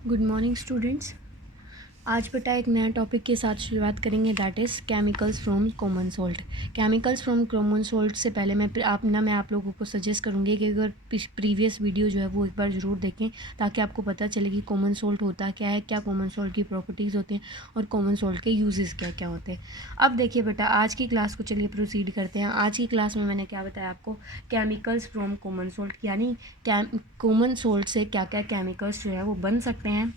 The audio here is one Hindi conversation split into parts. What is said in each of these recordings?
Good morning students. आज बेटा एक नया टॉपिक के साथ शुरुआत करेंगे, that is chemicals from common salt. Chemicals from common salt से पहले मैं आप लोगों को सजेस्ट करूँगी कि अगर प्रीवियस वीडियो जो है वो एक बार ज़रूर देखें, ताकि आपको पता चले कि कॉमन सॉल्ट होता क्या है, क्या कॉमन सॉल्ट की प्रॉपर्टीज़ होती हैं और कॉमन सॉल्ट के यूजेस क्या क्या होते हैं। अब देखिए बेटा, आज की क्लास को चलिए प्रोसीड करते हैं। आज की क्लास में मैंने क्या बताया आपको, केमिकल्स फ्रॉम कॉमन सॉल्ट, यानी कॉमन सॉल्ट से क्या क्या केमिकल्स जो है वो बन सकते हैं,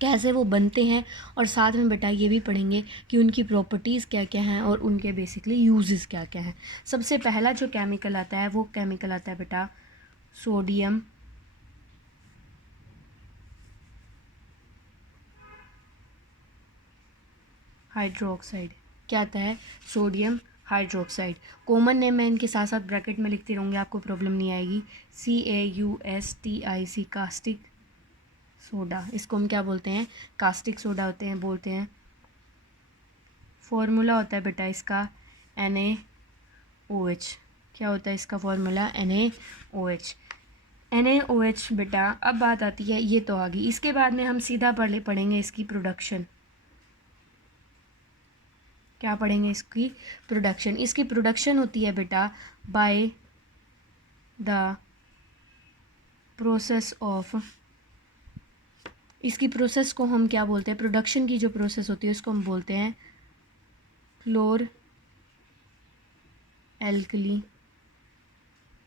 कैसे वो बनते हैं, और साथ में बेटा ये भी पढ़ेंगे कि उनकी प्रॉपर्टीज़ क्या क्या हैं और उनके बेसिकली यूजेस क्या क्या हैं। सबसे पहला जो केमिकल आता है वो केमिकल आता है बेटा सोडियम हाइड्रोक्साइड। क्या आता है? Sodium hydroxide. कॉमन नेम मैं इनके साथ साथ ब्रैकेट में लिखती रहूँगी, आपको प्रॉब्लम नहीं आएगी। CAUSTIC, caustic soda. इसको हम क्या बोलते हैं? कास्टिक सोडा बोलते हैं। फॉर्मूला होता है बेटा इसका NaOH। क्या होता है इसका फॉर्मूला? NaOH। NaOH बेटा, अब बात आती है, ये तो आ गई। इसके बाद में हम सीधा पढ़ेंगे इसकी प्रोडक्शन। क्या पढ़ेंगे? इसकी प्रोडक्शन। इसकी प्रोडक्शन होती है बेटा बाय द प्रोसेस ऑफ, इसकी प्रोसेस को हम क्या बोलते हैं? प्रोडक्शन की जो प्रोसेस होती है उसको हम बोलते हैं क्लोर एल्कली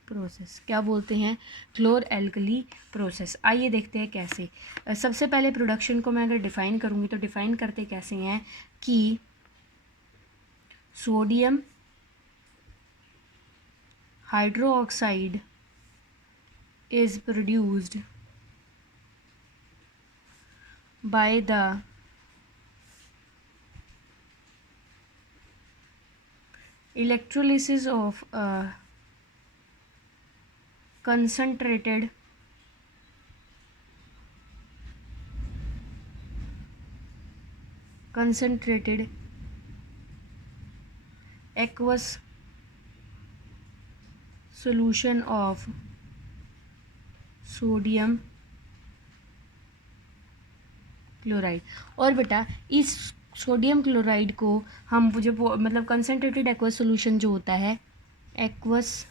प्रोसेस। क्या बोलते हैं? Chlor alkali process. आइए देखते हैं कैसे। सबसे पहले प्रोडक्शन को मैं अगर डिफ़ाइन करूँगी तो डिफ़ाइन करते कैसे हैं कि sodium hydroxide is produced by the electrolysis of concentrated aqueous solution of sodium chloride. और बेटा इस सोडियम क्लोराइड को हम जो मतलब कंसनट्रेटेड एक्वस सोल्यूशन जो होता है, aqueous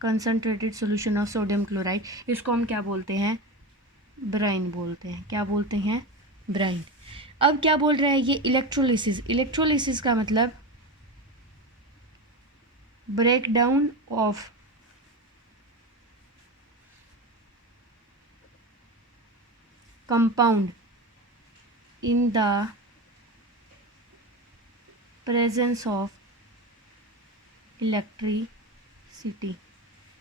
concentrated solution of sodium chloride, इसको हम क्या बोलते हैं? ब्राइन बोलते हैं। क्या बोलते हैं? ब्राइन। अब क्या बोल रहा है ये? इलेक्ट्रोलिसिस। इलेक्ट्रोलिसिस का मतलब break down of compound in the presence of electricity.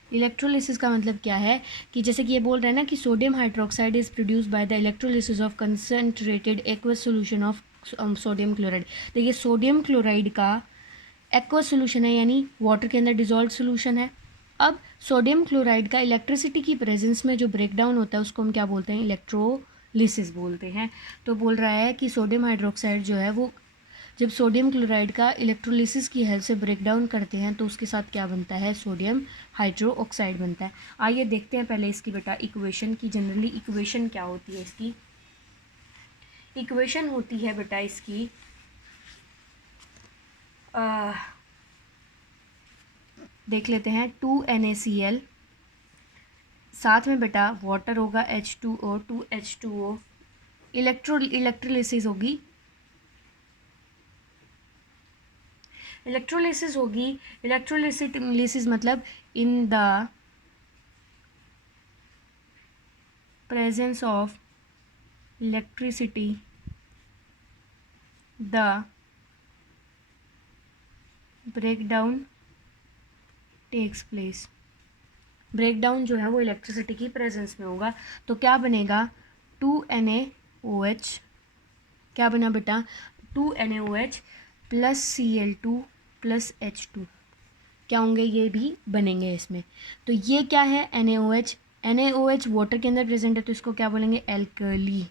Electrolysis का मतलब क्या है कि जैसे कि ये बोल रहे हैं ना कि sodium hydroxide is produce by the electrolysis of concentrated aqueous solution of sodium chloride. देखिए सोडियम क्लोराइड का एक्वस सोल्यूशन है, यानी वाटर के अंदर डिजॉल्व सोल्यूशन है। अब सोडियम क्लोराइड का इलेक्ट्रिसिटी की प्रेजेंस में जो ब्रेकडाउन होता है उसको हम क्या बोलते हैं? इलेक्ट्रोलिसिस बोलते हैं। तो बोल रहा है कि सोडियम हाइड्रोक्साइड जो है वो जब सोडियम क्लोराइड का इलेक्ट्रोलिसिस की हेल्प से ब्रेकडाउन करते हैं तो उसके साथ क्या बनता है? सोडियम हाइड्रोक्साइड बनता है। आइए देखते हैं पहले इसकी बेटा इक्वेशन की। जनरली इक्वेशन क्या होती है इसकी? इक्वेशन होती है बेटा इसकी देख लेते हैं। 2NaCl, साथ में बेटा वाटर होगा H2O, 2H2O। इलेक्ट्रोलिसिस होगी, इलेक्ट्रोलिसिस मतलब in the presence of electricity the breakdown takes place. Breakdown जो है वो इलेक्ट्रिसिटी की प्रेजेंस में होगा। तो क्या बनेगा? 2NaOH। क्या बना बेटा? 2NaOH plus Cl2 plus H2। क्या होंगे? ये भी बनेंगे इसमें। तो ये क्या है? NaOH। NaOH वाटर के अंदर प्रेजेंट है तो इसको क्या बोलेंगे? एल्कली।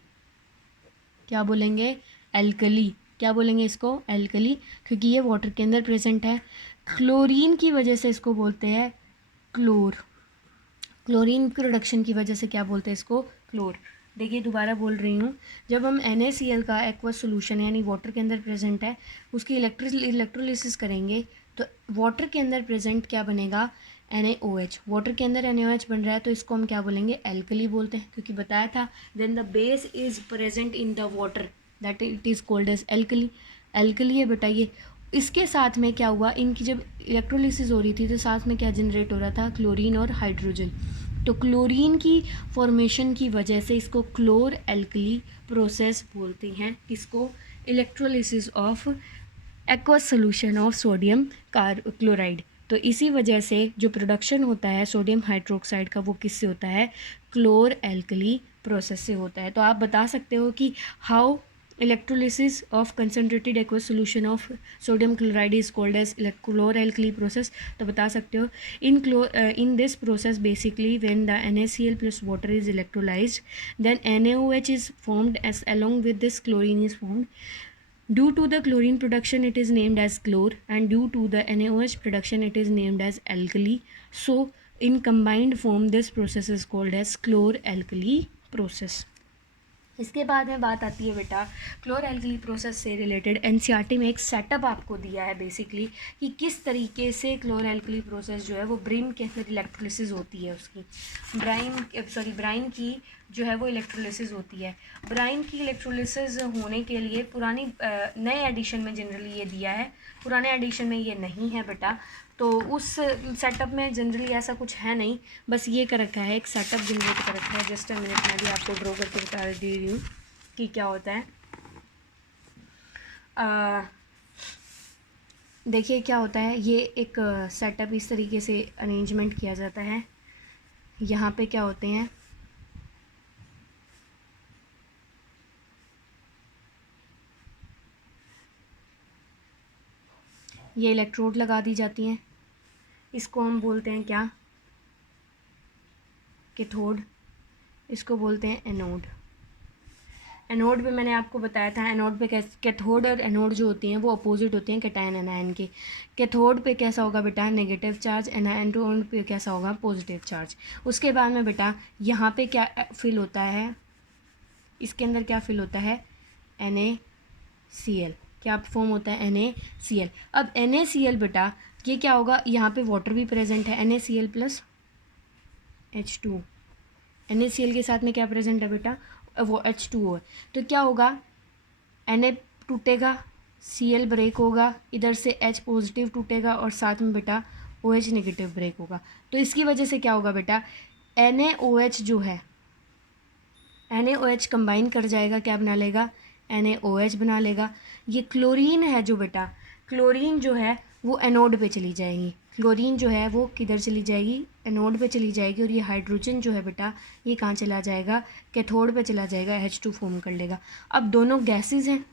क्या बोलेंगे? एल्कली। क्या बोलेंगे इसको? एल्कली, क्योंकि ये वाटर के अंदर प्रेजेंट है। क्लोरीन की वजह से इसको बोलते हैं क्लोर। क्लोरीन प्रोडक्शन की वजह से क्या बोलते हैं इसको? क्लोर। देखिए दोबारा बोल रही हूँ, जब हम NaCl का एक्वस सोल्यूशन यानी वाटर के अंदर प्रेजेंट है उसकी इलेक्ट्रोलिसिस करेंगे तो वाटर के अंदर प्रेजेंट क्या बनेगा, NaOH। वाटर के अंदर NaOH बन रहा है तो इसको हम क्या बोलेंगे, एल्कली बोलते हैं, क्योंकि बताया था when the base is present in the water that it is called as alkali. Alkali है बताइए। इसके साथ में क्या हुआ, इनकी जब इलेक्ट्रोलिसिस हो रही थी तो साथ में क्या जनरेट हो रहा था, क्लोरीन और हाइड्रोजन। तो क्लोरीन की फॉर्मेशन की वजह से इसको क्लोर एल्कली प्रोसेस बोलते हैं। इसको electrolysis of aqueous solution of sodium chloride. तो इसी वजह से जो प्रोडक्शन होता है सोडियम हाइड्रोक्साइड का वो किससे होता है, क्लोर एल्कली प्रोसेस से होता है। तो आप बता सकते हो कि how electrolysis of concentrated aqueous solution of sodium chloride is called as chlor alkali process. तो बता सकते हो in this process basically when the NaCl plus water is electrolyzed then NaOH is formed as along with this chlorine is formed. Due to the chlorine production it is named as chlor and due to the NaOH production it is named as alkali. So in combined form this process is called as chlor alkali process. इसके बाद में बात आती है बेटा क्लोर एल्कली प्रोसेस से रिलेटेड NCERT में एक सेटअप आपको दिया है बेसिकली कि किस तरीके से क्लोर एल्कली प्रोसेस जो है वो ब्रिम के अंदर इलेक्ट्रोलिसिस होती है, उसकी ब्राइन की जो है वो इलेक्ट्रोलिसिस होती है। ब्राइन की इलेक्ट्रोलिसिस होने के लिए पुरानी नए एडिशन में जनरली ये दिया है, पुराने एडिशन में ये नहीं है बेटा। तो उस सेटअप में जनरली ऐसा कुछ है नहीं, बस ये कर रखा है, एक सेटअप जनरेट कर रखा है। जस्ट अ मिनट, मैं भी आपको ड्रॉ करके बता दे रही हूँ कि क्या होता है। देखिए क्या होता है, ये एक सेटअप इस तरीके से अरेंजमेंट किया जाता है। यहाँ पे क्या होते हैं, ये इलेक्ट्रोड लगा दी जाती हैं, इसको हम बोलते हैं क्या, कैथोड, इसको बोलते हैं एनोड। एनोड पे मैंने आपको बताया था, एनोड पे कैथोड और एनोड जो होती हैं वो अपोजिट होती हैं कैटायन एनायन के। कैथोड पे कैसा होगा बेटा, नेगेटिव चार्ज, एनोड पे कैसा होगा, पॉजिटिव चार्ज। उसके बाद में बेटा यहाँ पे क्या फिल होता है, इसके अंदर क्या फिल होता है, NaCl, क्या फॉर्म होता है, NaCl। अब NaCl बेटा ये क्या होगा, यहाँ पे वाटर भी प्रेजेंट है, NaCl प्लस H2। NaCl के साथ में क्या प्रेजेंट है बेटा, वो H2O है। तो क्या होगा, Na टूटेगा, Cl ब्रेक होगा, इधर से H पॉजिटिव टूटेगा और साथ में बेटा OH नेगेटिव ब्रेक होगा। तो इसकी वजह से क्या होगा बेटा, NaOH जो है, NaOH कंबाइन कर जाएगा, क्या बना लेगा, NaOH बना लेगा। ये क्लोरीन है जो बेटा, क्लोरीन जो है वो एनोड पे चली जाएगी, क्लोरीन जो है वो किधर चली जाएगी, एनोड पे चली जाएगी। और ये हाइड्रोजन जो है बेटा ये कहाँ चला जाएगा, कैथोड पे चला जाएगा, H2 फॉर्म कर लेगा। अब दोनों गैसेस हैं,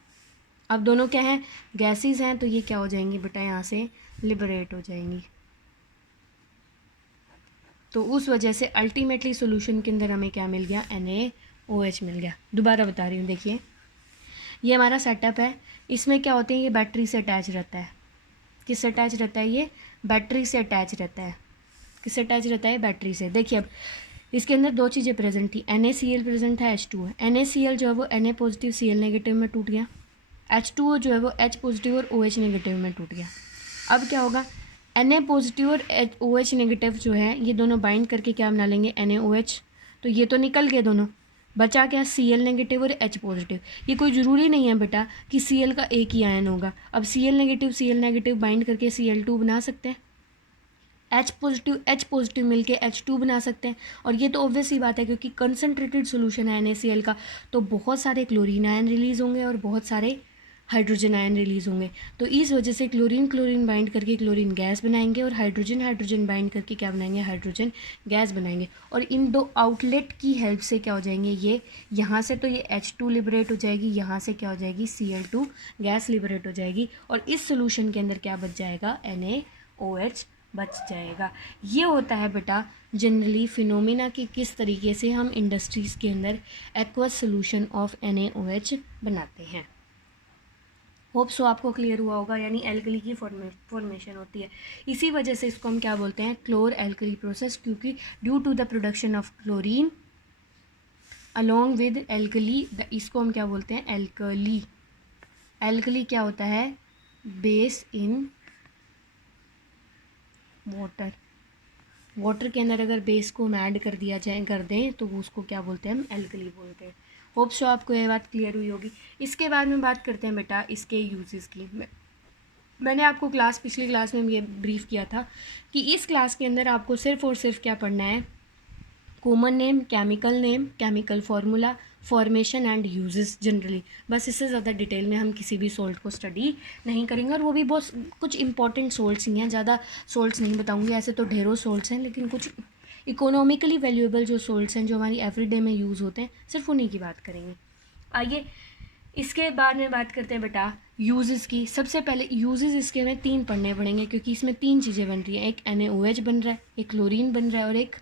अब दोनों क्या हैं, गैसेस हैं, तो ये क्या हो जाएंगी बेटा, यहाँ से लिबरेट हो जाएंगी। तो उस वजह से अल्टीमेटली सोल्यूशन के अंदर हमें क्या मिल गया, NaOH मिल गया। दोबारा बता रही हूँ, देखिए ये हमारा सेटअप है, इसमें क्या होते हैं, ये बैटरी से अटैच रहता है, किससे अटैच रहता है, ये बैटरी से अटैच रहता है, किससे अटैच रहता है, बैटरी से। देखिए अब इसके अंदर दो चीज़ें प्रेजेंट थी, NaCl प्रेजेंट था, H2 है। NaCl जो है वो Na पॉजिटिव Cl नेगेटिव में टूट गया, H2O जो है वो H पॉजिटिव और OH नेगेटिव में टूट गया। अब क्या होगा, Na पॉजिटिव और OH नेगेटिव जो है ये दोनों बाइंड करके क्या बना लेंगे, NaOH। तो ये तो निकल गए दोनों, बचा क्या, Cl नेगेटिव और H पॉजिटिव। ये कोई ज़रूरी नहीं है बेटा कि Cl का एक ही आयन होगा, अब Cl नेगेटिव बाइंड करके Cl2 बना सकते हैं, H पॉजिटिव मिलके H2 बना सकते हैं। और ये तो ऑब्वियस ही बात है क्योंकि कंसनट्रेटेड सोल्यूशन है NaCl का, तो बहुत सारे क्लोरीन आयन रिलीज़ होंगे और बहुत सारे हाइड्रोजन आयन रिलीज़ होंगे। तो इस वजह से क्लोरीन बाइंड करके क्लोरीन गैस बनाएंगे और हाइड्रोजन बाइंड करके क्या बनाएंगे, हाइड्रोजन गैस बनाएंगे। और इन दो आउटलेट की हेल्प से क्या हो जाएंगे, ये यहाँ से तो ये H2 लिबरेट हो जाएगी, यहाँ से क्या हो जाएगी, Cl2 गैस लिबरेट हो जाएगी और इस सोल्यूशन के अंदर क्या बच जाएगा, NaOH बच जाएगा। ये होता है बेटा जनरली फिनोमिना कि किस तरीके से हम इंडस्ट्रीज़ के अंदर एक्वस सोल्यूशन ऑफ NaOH बनाते हैं। होप सो आपको क्लियर हुआ होगा, यानी एल्कली की फॉर्मेशन होती है। इसी वजह से इसको हम क्या बोलते हैं, क्लोर एल्कली प्रोसेस, क्योंकि due to the production of chlorine along with alkali, इसको हम क्या बोलते हैं, एल्कली। एल्कली क्या होता है, बेस इन वाटर। वाटर के अंदर अगर बेस को हम ऐड कर दिया जाए, कर दें, तो उसको क्या बोलते हैं, हम एल्कली बोलते हैं। होप सो आपको ये बात क्लियर हुई होगी। इसके बाद में बात करते हैं बेटा इसके यूजेस की। मैंने आपको पिछली क्लास में ये ब्रीफ किया था कि इस क्लास के अंदर आपको सिर्फ और सिर्फ क्या पढ़ना है, common name, chemical formula, formation and uses generally. बस इससे ज़्यादा डिटेल में हम किसी भी सोल्ट को स्टडी नहीं करेंगे, और वो भी बहुत कुछ इंपॉर्टेंट सोल्ट्स ही हैं, ज़्यादा सोल्ट्स नहीं बताऊंगी। ऐसे तो ढेरों सोल्ट्स हैं, लेकिन कुछ इकोनॉमिकली वैल्यूएबल जो सोल्ट्स हैं, जो हमारी एवरीडे में यूज़ होते हैं, सिर्फ उन्हीं की बात करेंगे। आइए इसके बाद में बात करते हैं बेटा यूजेस की। सबसे पहले यूजेस इसके हमें 3 पढ़ने पड़ेंगे, क्योंकि इसमें 3 चीज़ें बन रही हैं, एक NaOH बन रहा है, एक क्लोरीन बन रहा है, और एक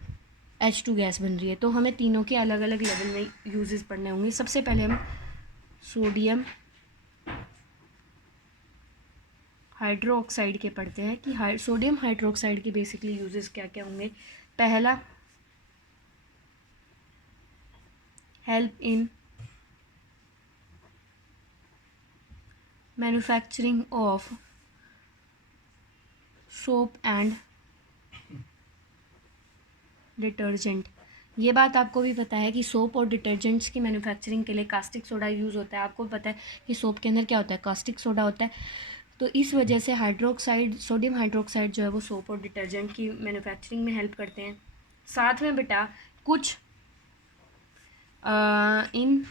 H2 गैस बन रही है। तो हमें तीनों के अलग अलग लेवल में यूजेस पढ़ने होंगे। सबसे पहले हम सोडियम हाइड्रोक्साइड के पढ़ते हैं कि सोडियम हाइड्रोक्साइड के बेसिकली यूजेस क्या क्या होंगे। पहला, help in manufacturing of soap and detergent. ये बात आपको भी पता है कि सोप और डिटर्जेंट्स की मैन्युफैक्चरिंग के लिए कास्टिक सोडा यूज़ होता है। आपको पता है कि सोप के अंदर क्या होता है, कास्टिक सोडा होता है। तो इस वजह से सोडियम हाइड्रोक्साइड जो है वो सोप और डिटर्जेंट की मैन्युफैक्चरिंग में हेल्प करते हैं। साथ में बेटा कुछ in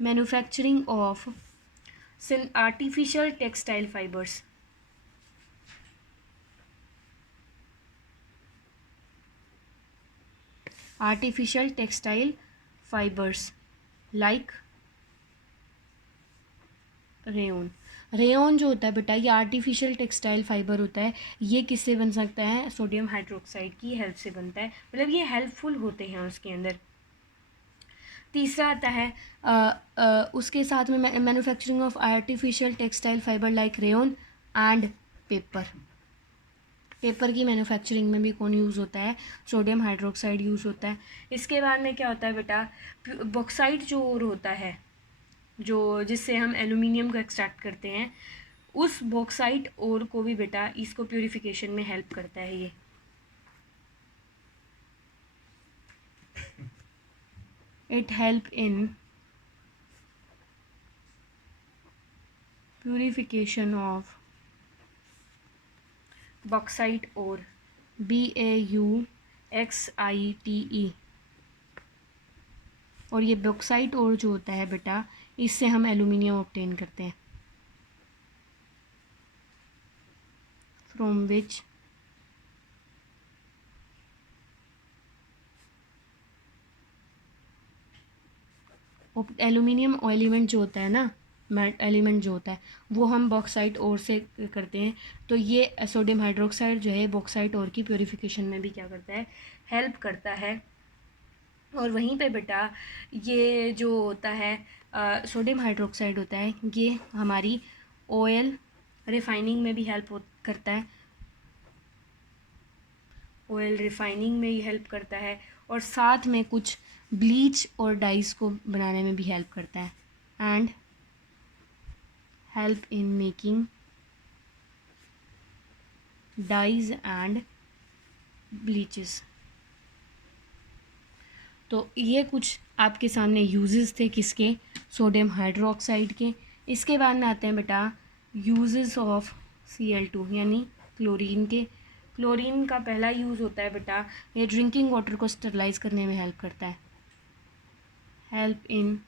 manufacturing of artificial textile fibres. Artificial textile fibres like rayon जो होता है बेटा, ये आर्टिफिशियल टेक्सटाइल फाइबर होता है। ये किससे बन सकता है, सोडियम हाइड्रोक्साइड की हेल्प से बनता है, मतलब ये हेल्पफुल होते हैं उसके अंदर। तीसरा आता है उसके साथ में manufacturing of artificial textile fibre like rayon and paper. Paper की मैन्युफैक्चरिंग में भी कौन यूज़ होता है, सोडियम हाइड्रोक्साइड यूज़ होता है। इसके बाद में क्या होता है बेटा, बॉक्साइट जो और होता है, जो जिससे हम एल्यूमिनियम को एक्सट्रैक्ट करते हैं, उस बॉक्साइट और को भी बेटा इसको प्यूरिफिकेशन में हेल्प करता है। ये it helps in purification of bauxite और BAUXITE। और ये बॉक्साइट और जो होता है बेटा, इससे हम एल्यूमिनियम ऑब्टेन करते हैं, फ्रॉम विच एल्यूमिनियम एलिमेंट जो होता है ना, एलिमेंट जो होता है वो हम बॉक्साइट और से करते हैं। तो ये सोडियम हाइड्रोक्साइड जो है बॉक्साइट और की प्योरीफिकेशन में भी क्या करता है, हेल्प करता है। और वहीं पे बेटा ये जो होता है सोडियम हाइड्रोक्साइड होता है, ये हमारी ऑयल रिफाइनिंग में भी हेल्प करता है, ऑयल रिफाइनिंग में ही हेल्प करता है, और साथ में कुछ ब्लीच और डाइस को बनाने में भी हेल्प करता है, and help in making dyes and bleaches. तो ये कुछ आपके सामने यूजेस थे किसके, सोडियम हाइड्रोक्साइड के। इसके बाद में आते हैं बेटा यूजेस ऑफ Cl2 यानी क्लोरीन के। क्लोरीन का पहला यूज़ होता है बेटा, ये ड्रिंकिंग वाटर को स्टरलाइज करने में हेल्प करता है, help in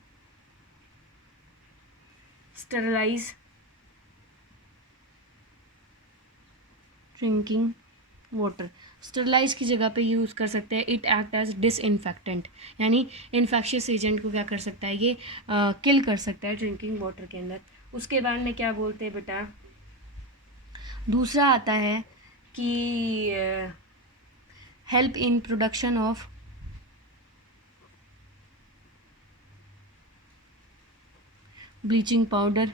sterilise drinking water. Sterilise की जगह पे यूज़ कर सकते हैं, इट एक्ट एज डिसइंफेक्टेंट, यानी इन्फेक्शियस एजेंट को क्या कर सकता है, ये किल कर सकता है ड्रिंकिंग वाटर के अंदर। उसके बाद में क्या बोलते हैं बेटा, दूसरा आता है कि help in production of bleaching powder,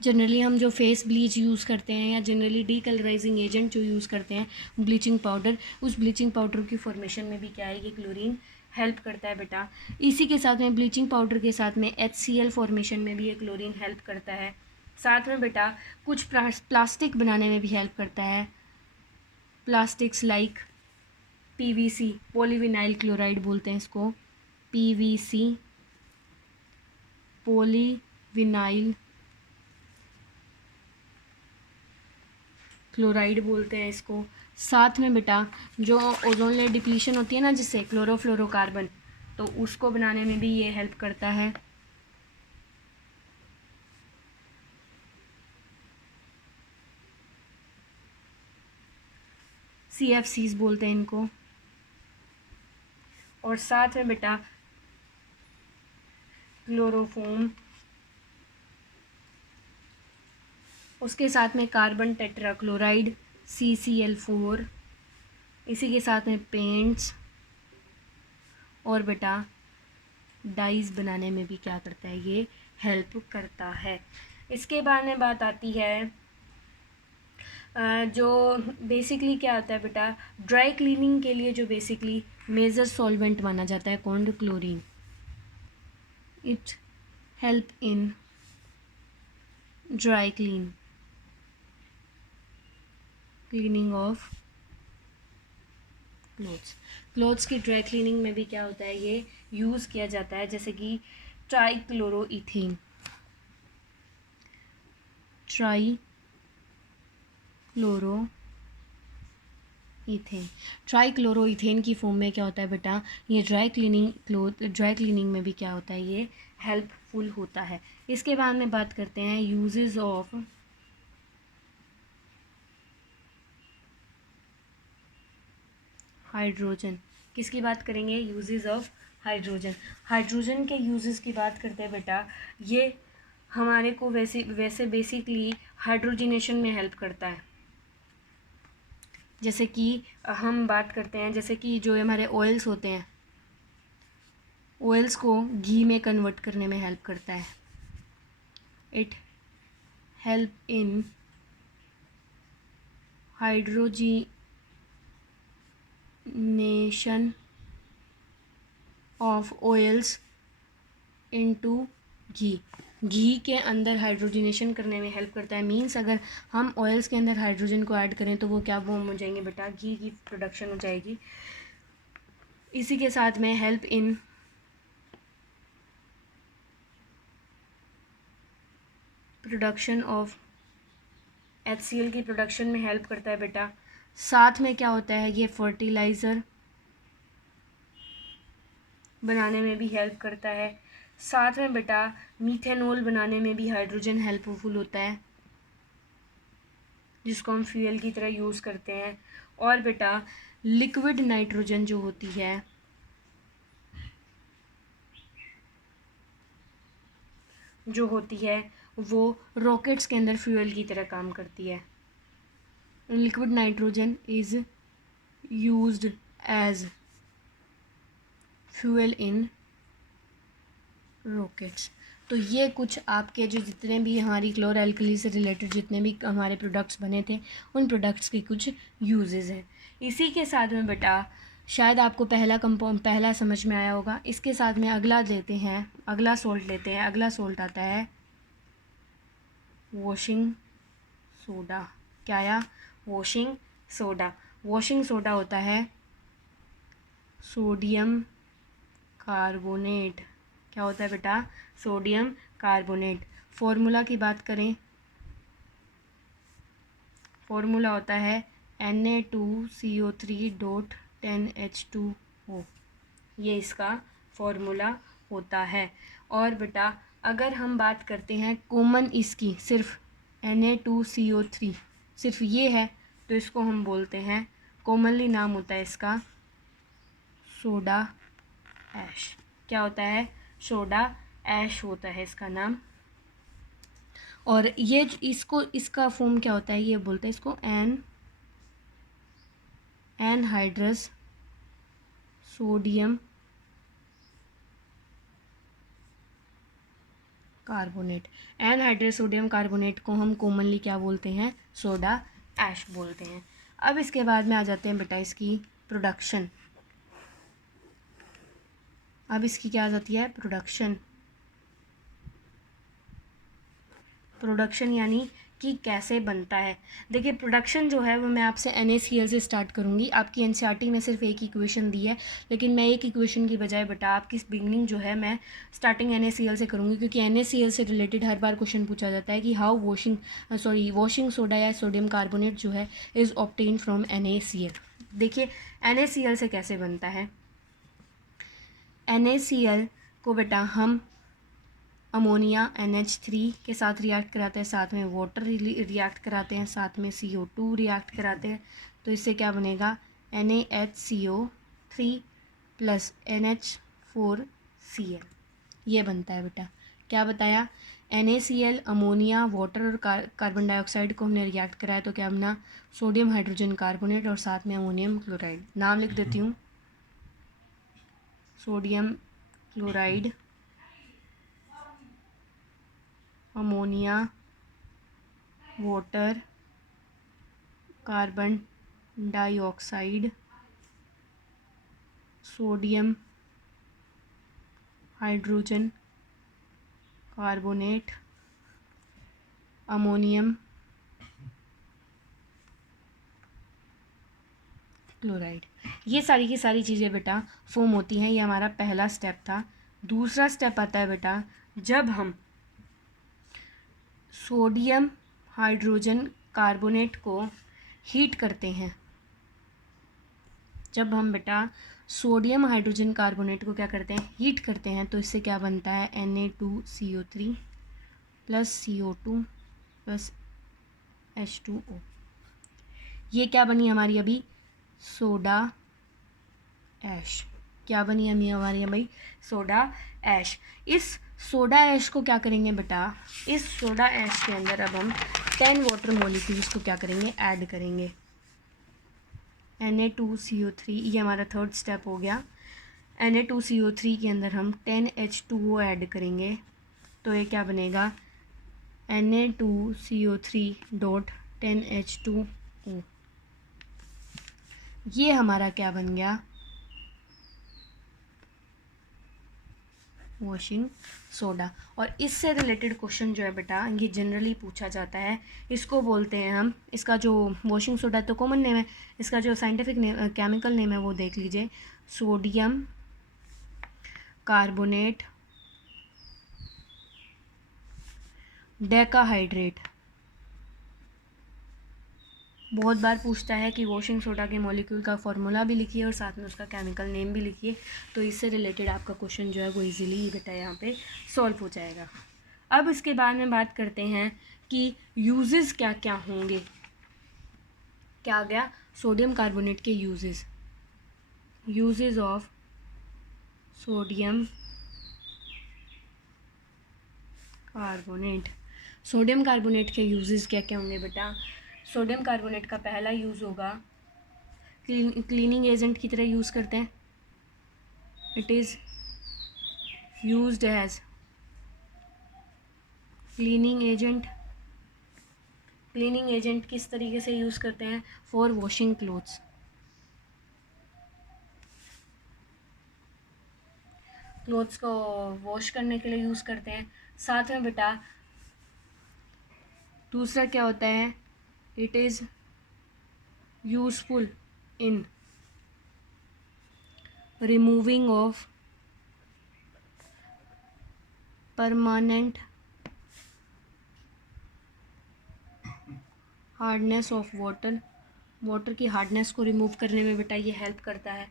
generally हम जो फेस ब्लीच यूज़ करते हैं या जनरली डीकलराइजिंग एजेंट जो यूज़ करते हैं ब्लीचिंग पाउडर, उस ब्लीचिंग पाउडर की फॉर्मेशन में भी क्या है, ये क्लोरीन हेल्प करता है बेटा। इसी के साथ में ब्लीचिंग पाउडर के साथ में HCl फॉर्मेशन में भी ये क्लोरीन हेल्प करता है। साथ में बेटा कुछ प्लास्टिक बनाने में भी हेल्प करता है। Plastics like PVC, polyvinyl chloride बोलते हैं इसको, PVC, पॉलीविनाइल क्लोराइड बोलते हैं इसको। साथ में बेटा जो ओजोन लेयर डिप्लीशन होती है ना, जिससे क्लोरोफ्लोरोकार्बन, तो उसको बनाने में भी ये हेल्प करता है। CFCs बोलते हैं इनको। और साथ में बेटा क्लोरोफोम, उसके साथ में कार्बन टेट्राक्लोराइड CCl4, इसी के साथ में पेंट्स और बेटा डाइज बनाने में भी क्या करता है, ये हेल्प करता है। इसके बाद में बात आती है जो बेसिकली क्या होता है बेटा, ड्राई क्लीनिंग के लिए जो बेसिकली मेजर सॉल्वेंट माना जाता है कौन, chlorine. It helps in dry cleaning of clothes की ड्राई क्लीनिंग में भी क्या होता है, ये यूज़ किया जाता है, जैसे कि ट्राईक्लोरोइथेन ट्राईक्लोरोइथेन की फॉर्म में क्या होता है बेटा, ये ड्राई क्लीनिंग में भी क्या होता है, ये हेल्पफुल होता है। इसके बाद में बात करते हैं यूजेस ऑफ हाइड्रोजन। किसकी बात करेंगे, यूजेस ऑफ हाइड्रोजन के यूजेस की बात करते हैं बेटा। ये हमारे को वैसे बेसिकली हाइड्रोजनेशन में हेल्प करता है। जैसे कि हम बात करते हैं, जैसे कि जो हमारे ऑयल्स होते हैं, ऑयल्स को घी में कन्वर्ट करने में हेल्प करता है। It helps in hydrogenation of oils into ghee के अंदर हाइड्रोजनेशन करने में हेल्प करता है। मींस अगर हम ऑयल्स के अंदर हाइड्रोजन को ऐड करें तो वो क्या फॉर्म हो जाएंगे बेटा, घी की प्रोडक्शन हो जाएगी। इसी के साथ में help in production of HCl की प्रोडक्शन में हेल्प करता है बेटा। साथ में क्या होता है, ये फर्टिलाइज़र बनाने में भी हेल्प करता है। साथ में बेटा मीथेनॉल बनाने में भी हाइड्रोजन हेल्पफुल होता है, जिसको हम फ्यूल की तरह यूज़ करते हैं। और बेटा लिक्विड नाइट्रोजन जो होती है, वो रॉकेट्स के अंदर फ्यूल की तरह काम करती है। Liquid nitrogen is used as fuel in rockets. तो ये कुछ आपके जो जितने भी हमारी क्लोर एल्कली से रिलेटेड जितने भी हमारे प्रोडक्ट्स बने थे, उन प्रोडक्ट्स के कुछ यूजेस हैं। इसी के साथ में बेटा शायद आपको पहला समझ में आया होगा। इसके साथ में अगला सॉल्ट लेते हैं। अगला सॉल्ट आता है वॉशिंग सोडा। क्या आया, वॉशिंग सोडा। वॉशिंग सोडा होता है सोडियम कार्बोनेट। क्या होता है बेटा, सोडियम कार्बोनेट। फॉर्मूला की बात करें, फॉर्मूला होता है Na2CO3.10H2O। ये इसका फॉर्मूला होता है। और बेटा अगर हम बात करते हैं कॉमन इसकी, सिर्फ Na2CO3 सिर्फ ये है, तो इसको हम बोलते हैं, कॉमनली नाम होता है इसका सोडा ऐश। क्या होता है, सोडा ऐश होता है इसका नाम। और ये इसका फॉर्म क्या होता है, ये बोलते हैं इसको anhydrous sodium carbonate. Anhydride sodium carbonate को हम कॉमनली क्या बोलते हैं? सोडा ऐश बोलते हैं। अब इसके बाद में आ जाते हैं बेटा इसकी प्रोडक्शन। अब इसकी क्या आ जाती है? प्रोडक्शन। प्रोडक्शन यानी कि कैसे बनता है। देखिए प्रोडक्शन जो है वो मैं आपसे NaCl से स्टार्ट करूँगी। आपकी एनसीईआरटी में सिर्फ एक इक्वेशन दी है, लेकिन मैं एक इक्वेशन की बजाय बेटा आपकी बिगनिंग जो है मैं स्टार्टिंग NaCl से करूँगी, क्योंकि NaCl से रिलेटेड हर बार क्वेश्चन पूछा जाता है कि हाउ वॉशिंग सोडा या सोडियम कार्बोनेट जो है इज़ ऑब्टेन फ्रॉम NaCl। देखिए NaCl से कैसे बनता है। NaCl को बेटा हम अमोनिया NH3 के साथ रिएक्ट कराते हैं, साथ में वाटर रिएक्ट कराते हैं, साथ में CO2 रिएक्ट कराते हैं। तो इससे क्या बनेगा? NaHCO3 प्लस NH4Cl ये बनता है बेटा। क्या बताया? NaCl अमोनिया वाटर और कार्बन डाइऑक्साइड को हमने रिएक्ट कराया तो क्या बना? सोडियम हाइड्रोजन कार्बोनेट और साथ में अमोनियम क्लोराइड। नाम लिख देती हूँ, sodium chloride, ammonia, water, carbon dioxide, sodium hydrogen carbonate, ammonium chloride. ये सारी की सारी चीज़ें बेटा फॉर्म होती हैं। ये हमारा पहला स्टेप था। दूसरा स्टेप आता है बेटा जब हम सोडियम हाइड्रोजन कार्बोनेट को हीट करते हैं। जब हम बेटा सोडियम हाइड्रोजन कार्बोनेट को क्या करते हैं? हीट करते हैं, तो इससे क्या बनता है? Na2CO3 plus CO2 plus H2O। ये क्या बनी हमारी अभी? Soda ash. क्या बनी हमारी भाई? Soda ash. इस सोडा ऐश को क्या करेंगे बेटा? इस सोडा ऐश के अंदर अब हम 10 वाटर मॉलिक्यूल्स को क्या करेंगे? ऐड करेंगे। Na2CO3 ये हमारा थर्ड स्टेप हो गया। Na2CO3 के अंदर हम 10H2O ऐड करेंगे, तो ये क्या बनेगा? Na2CO3 dot 10H2O। ये हमारा क्या बन गया? Washing soda. और इससे रिलेटेड क्वेश्चन जो है बेटा ये जनरली पूछा जाता है। इसको बोलते हैं हम, इसका जो वॉशिंग सोडा तो कॉमन नेम है, इसका जो साइंटिफिक नेम केमिकल नेम है वो देख लीजिए, सोडियम कार्बोनेट डेकाहाइड्रेट। बहुत बार पूछता है कि वॉशिंग सोडा के मॉलिक्यूल का फॉर्मूला भी लिखिए और साथ में उसका केमिकल नेम भी लिखिए, तो इससे रिलेटेड आपका क्वेश्चन जो है वो इजीली बेटा यहाँ पे सॉल्व हो जाएगा। अब इसके बाद में बात करते हैं कि यूजेस क्या क्या होंगे। क्या आ गया? सोडियम कार्बोनेट के uses of sodium carbonate. Sodium carbonate के यूजेस क्या क्या होंगे बेटा? सोडियम कार्बोनेट का पहला यूज़ होगा क्लीनिंग एजेंट की तरह यूज़ करते हैं। It is used as cleaning agent. Cleaning agent किस तरीके से यूज़ करते हैं? For washing clothes. क्लोथ्स को वॉश करने के लिए यूज़ करते हैं। साथ में बेटा दूसरा क्या होता है? It is useful in removing of permanent hardness of water की हार्डनेस को रिमूव करने में बेटा ये हेल्प करता है।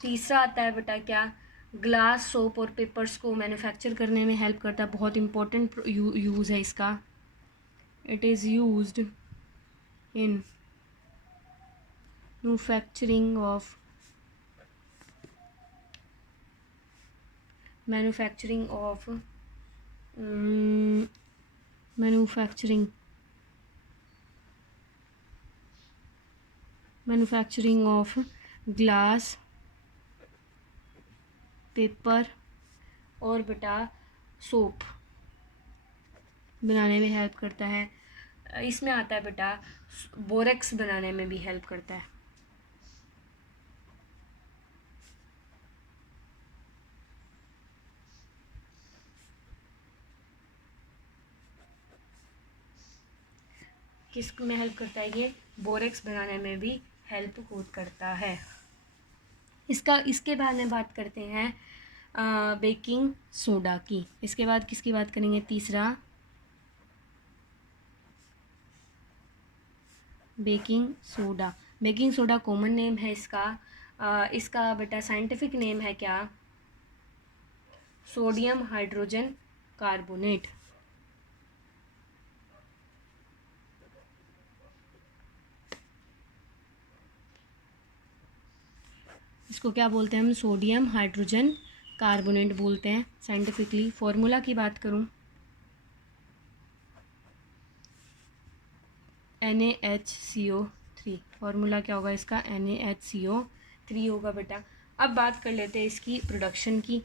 तीसरा आता है बेटा क्या? ग्लास, सोप और पेपर्स को मैन्युफैक्चर करने में हेल्प करता है। बहुत इंपॉर्टेंट यूज़ है इसका। It is used in manufacturing of manufacturing of glass, paper और बेटा सोप। बनाने में हेल्प करता है। इसमें आता है बेटा बोरेक्स बनाने में भी हेल्प करता है। किस में हेल्प करता है ये? बोरेक्स बनाने में भी हेल्प करता है। इसके बाद में बात करते हैं बेकिंग सोडा की। इसके बाद किसकी बात करेंगे? तीसरा baking soda. Baking soda common name है इसका। इसका बेटा साइंटिफिक नेम है क्या? Sodium hydrogen carbonate. इसको क्या बोलते हैं हम? सोडियम हाइड्रोजन कार्बोनेट बोलते हैं साइंटिफिकली। फॉर्मूला की बात करूं, NaHCO3। फॉर्मूला क्या होगा इसका? NaHCO3 होगा बेटा। अब बात कर लेते हैं इसकी प्रोडक्शन की।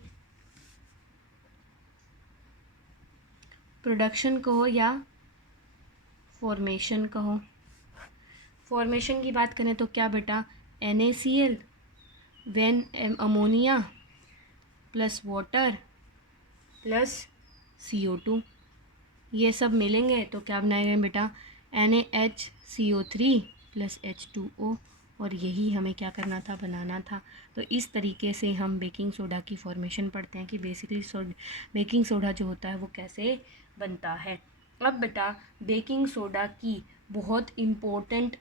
प्रोडक्शन कहो या फॉर्मेशन कहो। फॉर्मेशन की बात करें तो क्या बेटा? NaCl when ammonia plus water plus CO2 ये सब मिलेंगे तो क्या बनाएंगे बेटा? NaHCO3 plus H2O। और यही हमें क्या करना था? बनाना था। तो इस तरीके से हम बेकिंग सोडा की फॉर्मेशन पढ़ते हैं कि बेसिकली बेकिंग सोडा जो होता है वो कैसे बनता है। अब बेटा बेकिंग सोडा की बहुत इम्पोर्टेंट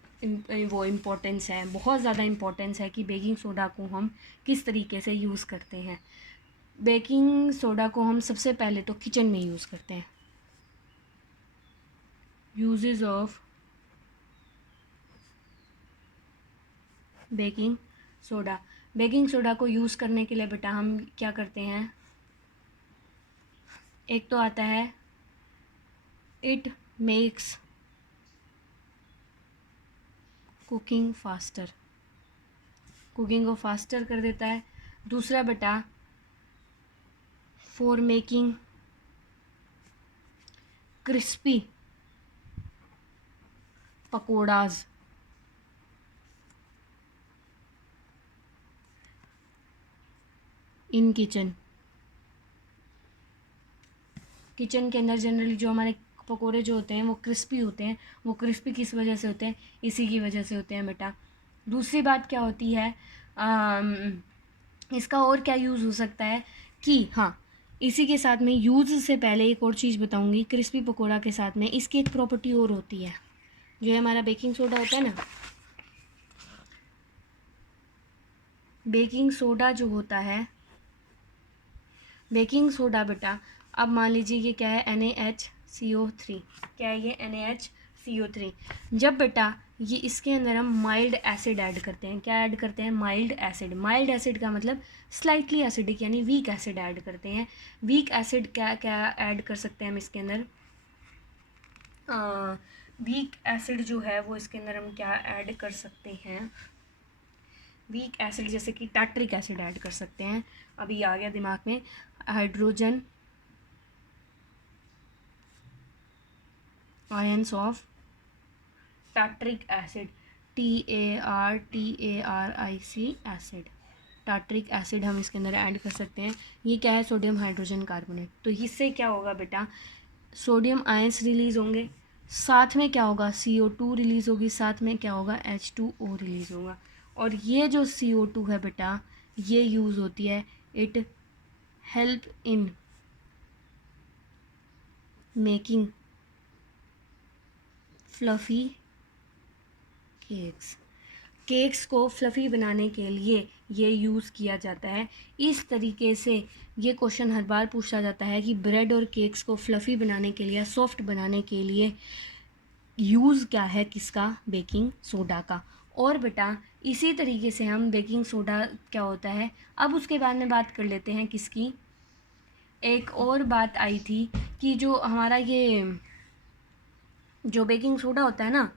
वो इम्पोर्टेंस है, बहुत ज़्यादा इम्पोर्टेंस है कि बेकिंग सोडा को हम किस तरीके से यूज़ करते हैं। बेकिंग सोडा को हम सबसे पहले तो किचन में यूज़ करते हैं। Uses of baking soda. Baking soda को यूज़ करने के लिए बेटा हम क्या करते हैं? एक तो आता है it makes cooking faster, cooking को फास्टर कर देता है। दूसरा बेटा फॉर मेकिंग क्रिस्पी पकोड़ाज। इन किचन के अंदर जनरली जो हमारे पकोड़े जो होते हैं वो क्रिस्पी होते हैं। वो क्रिस्पी किस वजह से होते हैं? इसी की वजह से होते हैं बेटा। दूसरी बात क्या होती है? इसका और क्या यूज़ हो सकता है कि हाँ, इसी के साथ में यूज़ से पहले एक और चीज़ बताऊंगी। क्रिस्पी पकोड़ा के साथ में इसकी एक प्रॉपर्टी और होती है। जो हमारा बेकिंग सोडा होता है ना, बेकिंग सोडा जो होता है, बेकिंग सोडा बेटा अब मान लीजिए ये क्या है? NaHCO3। क्या है ये? NaHCO3। जब बेटा ये इसके अंदर हम माइल्ड एसिड ऐड करते हैं। क्या ऐड करते हैं? Mild acid. माइल्ड एसिड का मतलब स्लाइटली एसिडिक यानी वीक एसिड ऐड करते हैं। वीक एसिड क्या क्या ऐड कर सकते हैं हम इसके अंदर? वीक एसिड जो है वो इसके अंदर हम क्या ऐड कर सकते हैं? वीक एसिड जैसे कि टाट्रिक एसिड ऐड कर सकते हैं। अभी आ गया दिमाग में, hydrogen ions of tartaric acid, TARTARIC acid. Tartaric acid हम इसके अंदर ऐड कर सकते हैं। ये क्या है? Sodium hydrogen carbonate. तो इससे क्या होगा बेटा? सोडियम आयंस रिलीज़ होंगे, साथ में क्या होगा? CO2 रिलीज़ होगी, साथ में क्या होगा? H2O रिलीज़ होगा। और ये जो CO2 है बेटा ये यूज़ होती है, it helps in making fluffy cakes को फ्लफ़ी बनाने के लिए ये यूज़ किया जाता है। इस तरीके से ये क्वेश्चन हर बार पूछा जाता है कि ब्रेड और केक्स को फ्लफ़ी बनाने के लिए, सॉफ्ट बनाने के लिए यूज़ क्या है किसका? बेकिंग सोडा का। और बेटा इसी तरीके से हम बेकिंग सोडा क्या होता है, अब उसके बाद में बात कर लेते हैं किसकी? एक और बात आई थी कि जो हमारा ये जो बेकिंग सोडा होता है ना,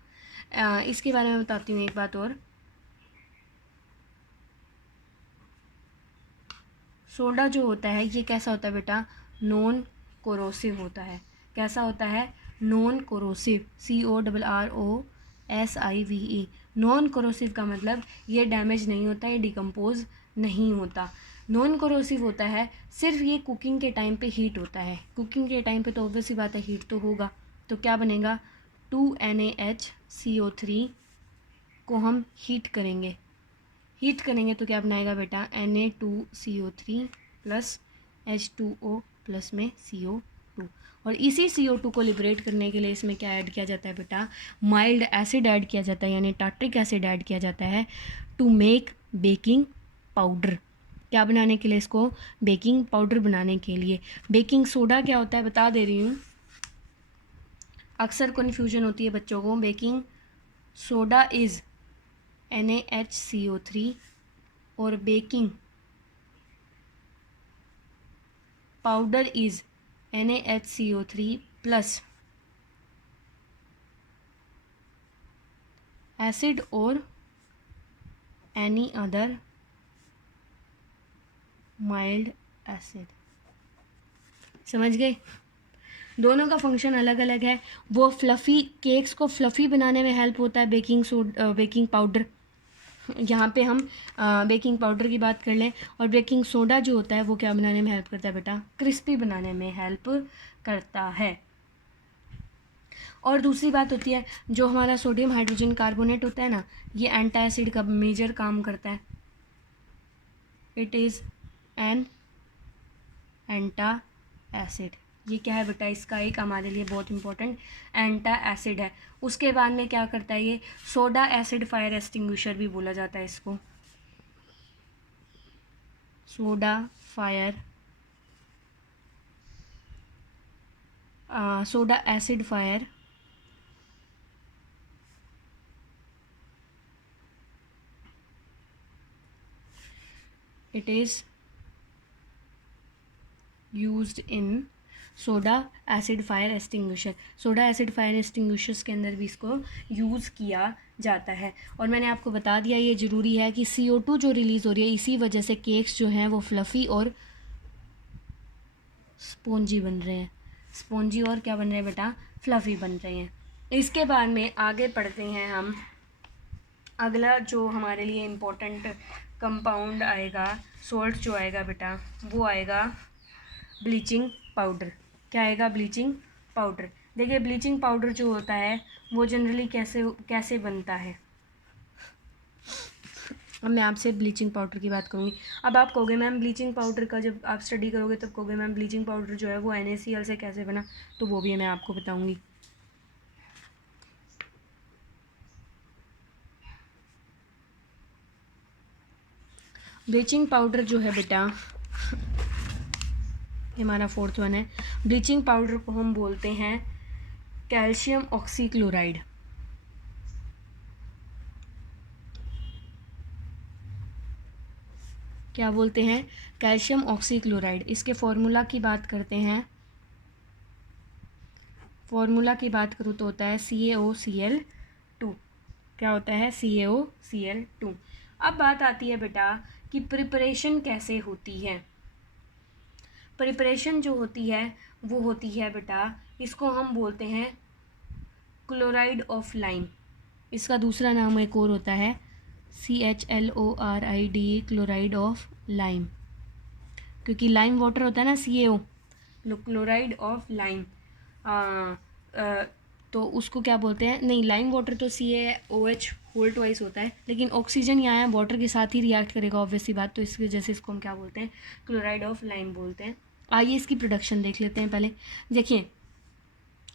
इसके बारे में बताती हूँ एक बात और। सोडा जो होता है ये कैसा होता है बेटा? नॉन कोरोसिव होता है। कैसा होता है? Non corrosive, CORROSIVE। Non corrosive का मतलब ये डैमेज नहीं होता, ये डिकम्पोज नहीं होता। नॉन कोरोसिव होता है सिर्फ ये कुकिंग के टाइम पे हीट होता है। कुकिंग के टाइम पे तो ऑब्वियस सी बात है हीट तो होगा, तो क्या बनेगा? 2NaHCO3 को हम हीट करेंगे। हीट करेंगे तो क्या बनाएगा बेटा? Na2CO3 प्लस H2O प्लस में CO2। और इसी CO2 को लिबरेट करने के लिए इसमें क्या ऐड किया जाता है बेटा? माइल्ड एसिड ऐड किया जाता है, यानी टार्ट्रिक एसिड ऐड किया जाता है टू मेक बेकिंग पाउडर। क्या बनाने के लिए? इसको बेकिंग पाउडर बनाने के लिए। बेकिंग सोडा क्या होता है बता दे रही हूँ, अक्सर कन्फ्यूजन होती है बच्चों को। बेकिंग सोडा इज़ NaHCO3 और baking powder is NaHCO3 plus acid और एनी अदर माइल्ड एसिड। समझ गए? दोनों का फंक्शन अलग अलग है। वो फ्लफ़ी केक्स को फ्लफ़ी बनाने में हेल्प होता है बेकिंग पाउडर। यहाँ पे हम बेकिंग पाउडर की बात कर लें, और बेकिंग सोडा जो होता है वो क्या बनाने में हेल्प करता है बेटा? क्रिस्पी बनाने में हेल्प करता है। और दूसरी बात होती है, जो हमारा सोडियम हाइड्रोजन कार्बोनेट होता है ना, ये एंटासिड का मेजर काम करता है। It is an antacid. ये क्या है बेटा? इसका एक हमारे लिए बहुत इंपॉर्टेंट एंटा एसिड है। उसके बाद में क्या करता है ये? सोडा एसिड फायर एक्सटिंग्विशर भी बोला जाता है इसको। Soda acid fire it is used in soda acid fire extinguisher. Soda acid fire extinguishers के अंदर भी इसको यूज़ किया जाता है। और मैंने आपको बता दिया, ये ज़रूरी है कि CO2 जो रिलीज़ हो रही है, इसी वजह से केक्स जो हैं वो फ्लफ़ी और स्पॉन्जी बन रहे हैं। स्पॉन्जी और क्या बन रहे हैं बेटा? फ्लफ़ी बन रहे हैं। इसके बाद में आगे पढ़ते हैं हम। अगला जो हमारे लिए इम्पोर्टेंट कंपाउंड आएगा, सॉल्ट जो आएगा बेटा, वो आएगा ब्लीचिंग पाउडर। क्या आएगा? Bleaching powder. देखिए ब्लीचिंग पाउडर जो होता है वो जनरली कैसे बनता है। अब मैं आपसे ब्लीचिंग पाउडर की बात करूँगी। अब आप कहोगे मैम ब्लीचिंग पाउडर का जब आप स्टडी करोगे तब कहोगे मैम ब्लीचिंग पाउडर जो है वो NaCl से कैसे बना, तो वो भी मैं आपको बताऊँगी। ब्लीचिंग पाउडर जो है बेटा, हमारा 4th वन है। ब्लीचिंग पाउडर को हम बोलते हैं कैल्शियम ऑक्सीक्लोराइड। क्या बोलते हैं? Calcium oxychloride. इसके फॉर्मूला की बात करते हैं। फॉर्मूला की बात करूँ तो होता है CaOCl2। क्या होता है? CaOCl2। अब बात आती है बेटा कि प्रिपरेशन कैसे होती है। प्रिपरेशन जो होती है वो होती है बेटा, इसको हम बोलते हैं क्लोराइड ऑफ लाइम। इसका दूसरा नाम एक और होता है CHLORIDE, क्लोराइड ऑफ लाइम। क्योंकि लाइम वाटर होता है ना CaO, क्लोराइड ऑफ लाइम। तो उसको क्या बोलते हैं? नहीं, लाइम वाटर तो CaOH होल ट्वाइस होता है, लेकिन ऑक्सीजन यहाँ वाटर के साथ ही रिएक्ट करेगा ऑब्वियस सी बात, तो इसकी वजह से इसको हम क्या बोलते हैं? क्लोराइड ऑफ लाइम बोलते हैं। आइए इसकी प्रोडक्शन देख लेते हैं पहले। देखिए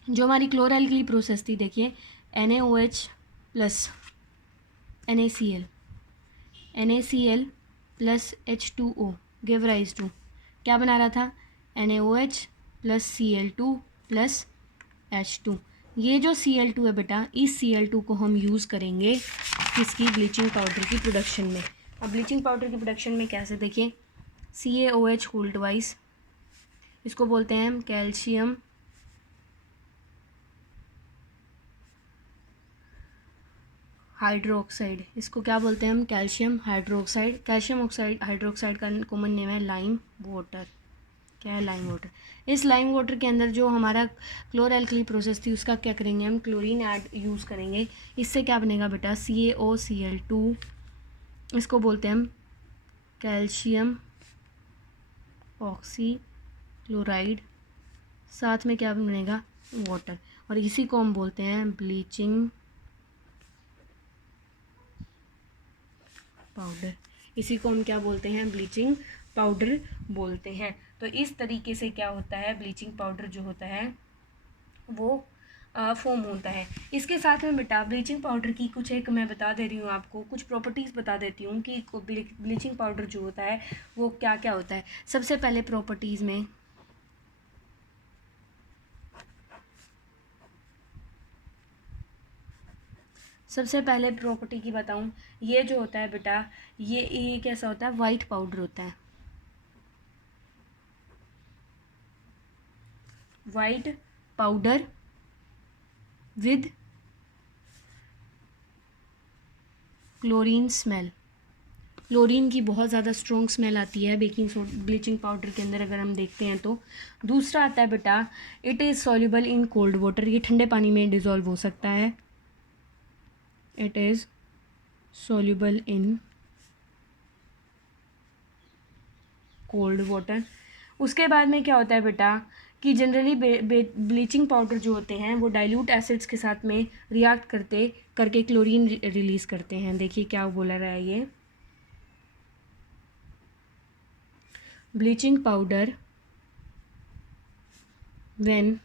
जो हमारी क्लोरएल्कली प्रोसेस थी, देखिए NaOH plus NaCl plus H2O give rise to क्या बना रहा था? NaOH plus Cl2 plus H2। ये जो Cl2 है बेटा, इस Cl2 को हम यूज़ करेंगे किसकी? ब्लीचिंग पाउडर की प्रोडक्शन में। अब ब्लीचिंग पाउडर की प्रोडक्शन में कैसे? देखिए CaOH होल ट्वाइस, इसको बोलते हैं हम कैल्शियम हाइड्रोक्साइड। इसको क्या बोलते हैं हम? Calcium hydroxide. Calcium oxide hydroxide का कॉमन नेम है लाइम वाटर। क्या है, लाइम वाटर। इस लाइम वाटर के अंदर जो हमारा क्लोरएल्कली प्रोसेस थी उसका क्या करेंगे हम, क्लोरीन ऐड यूज़ करेंगे। इससे क्या बनेगा बेटा, CaOCl2, इसको बोलते हैं हम कैल्शियम ऑक्सी क्लोराइड, साथ में क्या बनेगा, वाटर, और इसी को हम बोलते हैं ब्लीचिंग पाउडर। इसी को हम क्या बोलते हैं, ब्लीचिंग पाउडर बोलते हैं। तो इस तरीके से क्या होता है, ब्लीचिंग पाउडर जो होता है वो फॉर्म होता है। इसके साथ में बेटा ब्लीचिंग पाउडर की कुछ एक मैं बता दे रही हूँ आपको, कुछ प्रॉपर्टीज़ बता देती हूँ कि ब्लीचिंग पाउडर जो होता है वो क्या क्या होता है। सबसे पहले प्रॉपर्टीज़ में सबसे पहले प्रॉपर्टी की बताऊँ, ये जो होता है बेटा, ये कैसा होता है, वाइट पाउडर होता है। White powder with chlorine smell. Chlorine की बहुत ज़्यादा स्ट्रॉन्ग स्मेल आती है ब्लीचिंग पाउडर के अंदर अगर हम देखते हैं तो। दूसरा आता है बेटा, it is soluble in cold water, ये ठंडे पानी में डिज़ोल्व हो सकता है। It is soluble in cold water. उसके बाद में क्या होता है बेटा कि जनरली ब्लीचिंग पाउडर जो होते हैं वो डाइल्यूट एसिड्स के साथ में रिएक्ट करके क्लोरीन रिलीज़ करते हैं। देखिए क्या बोला रहा है ये, bleaching powder when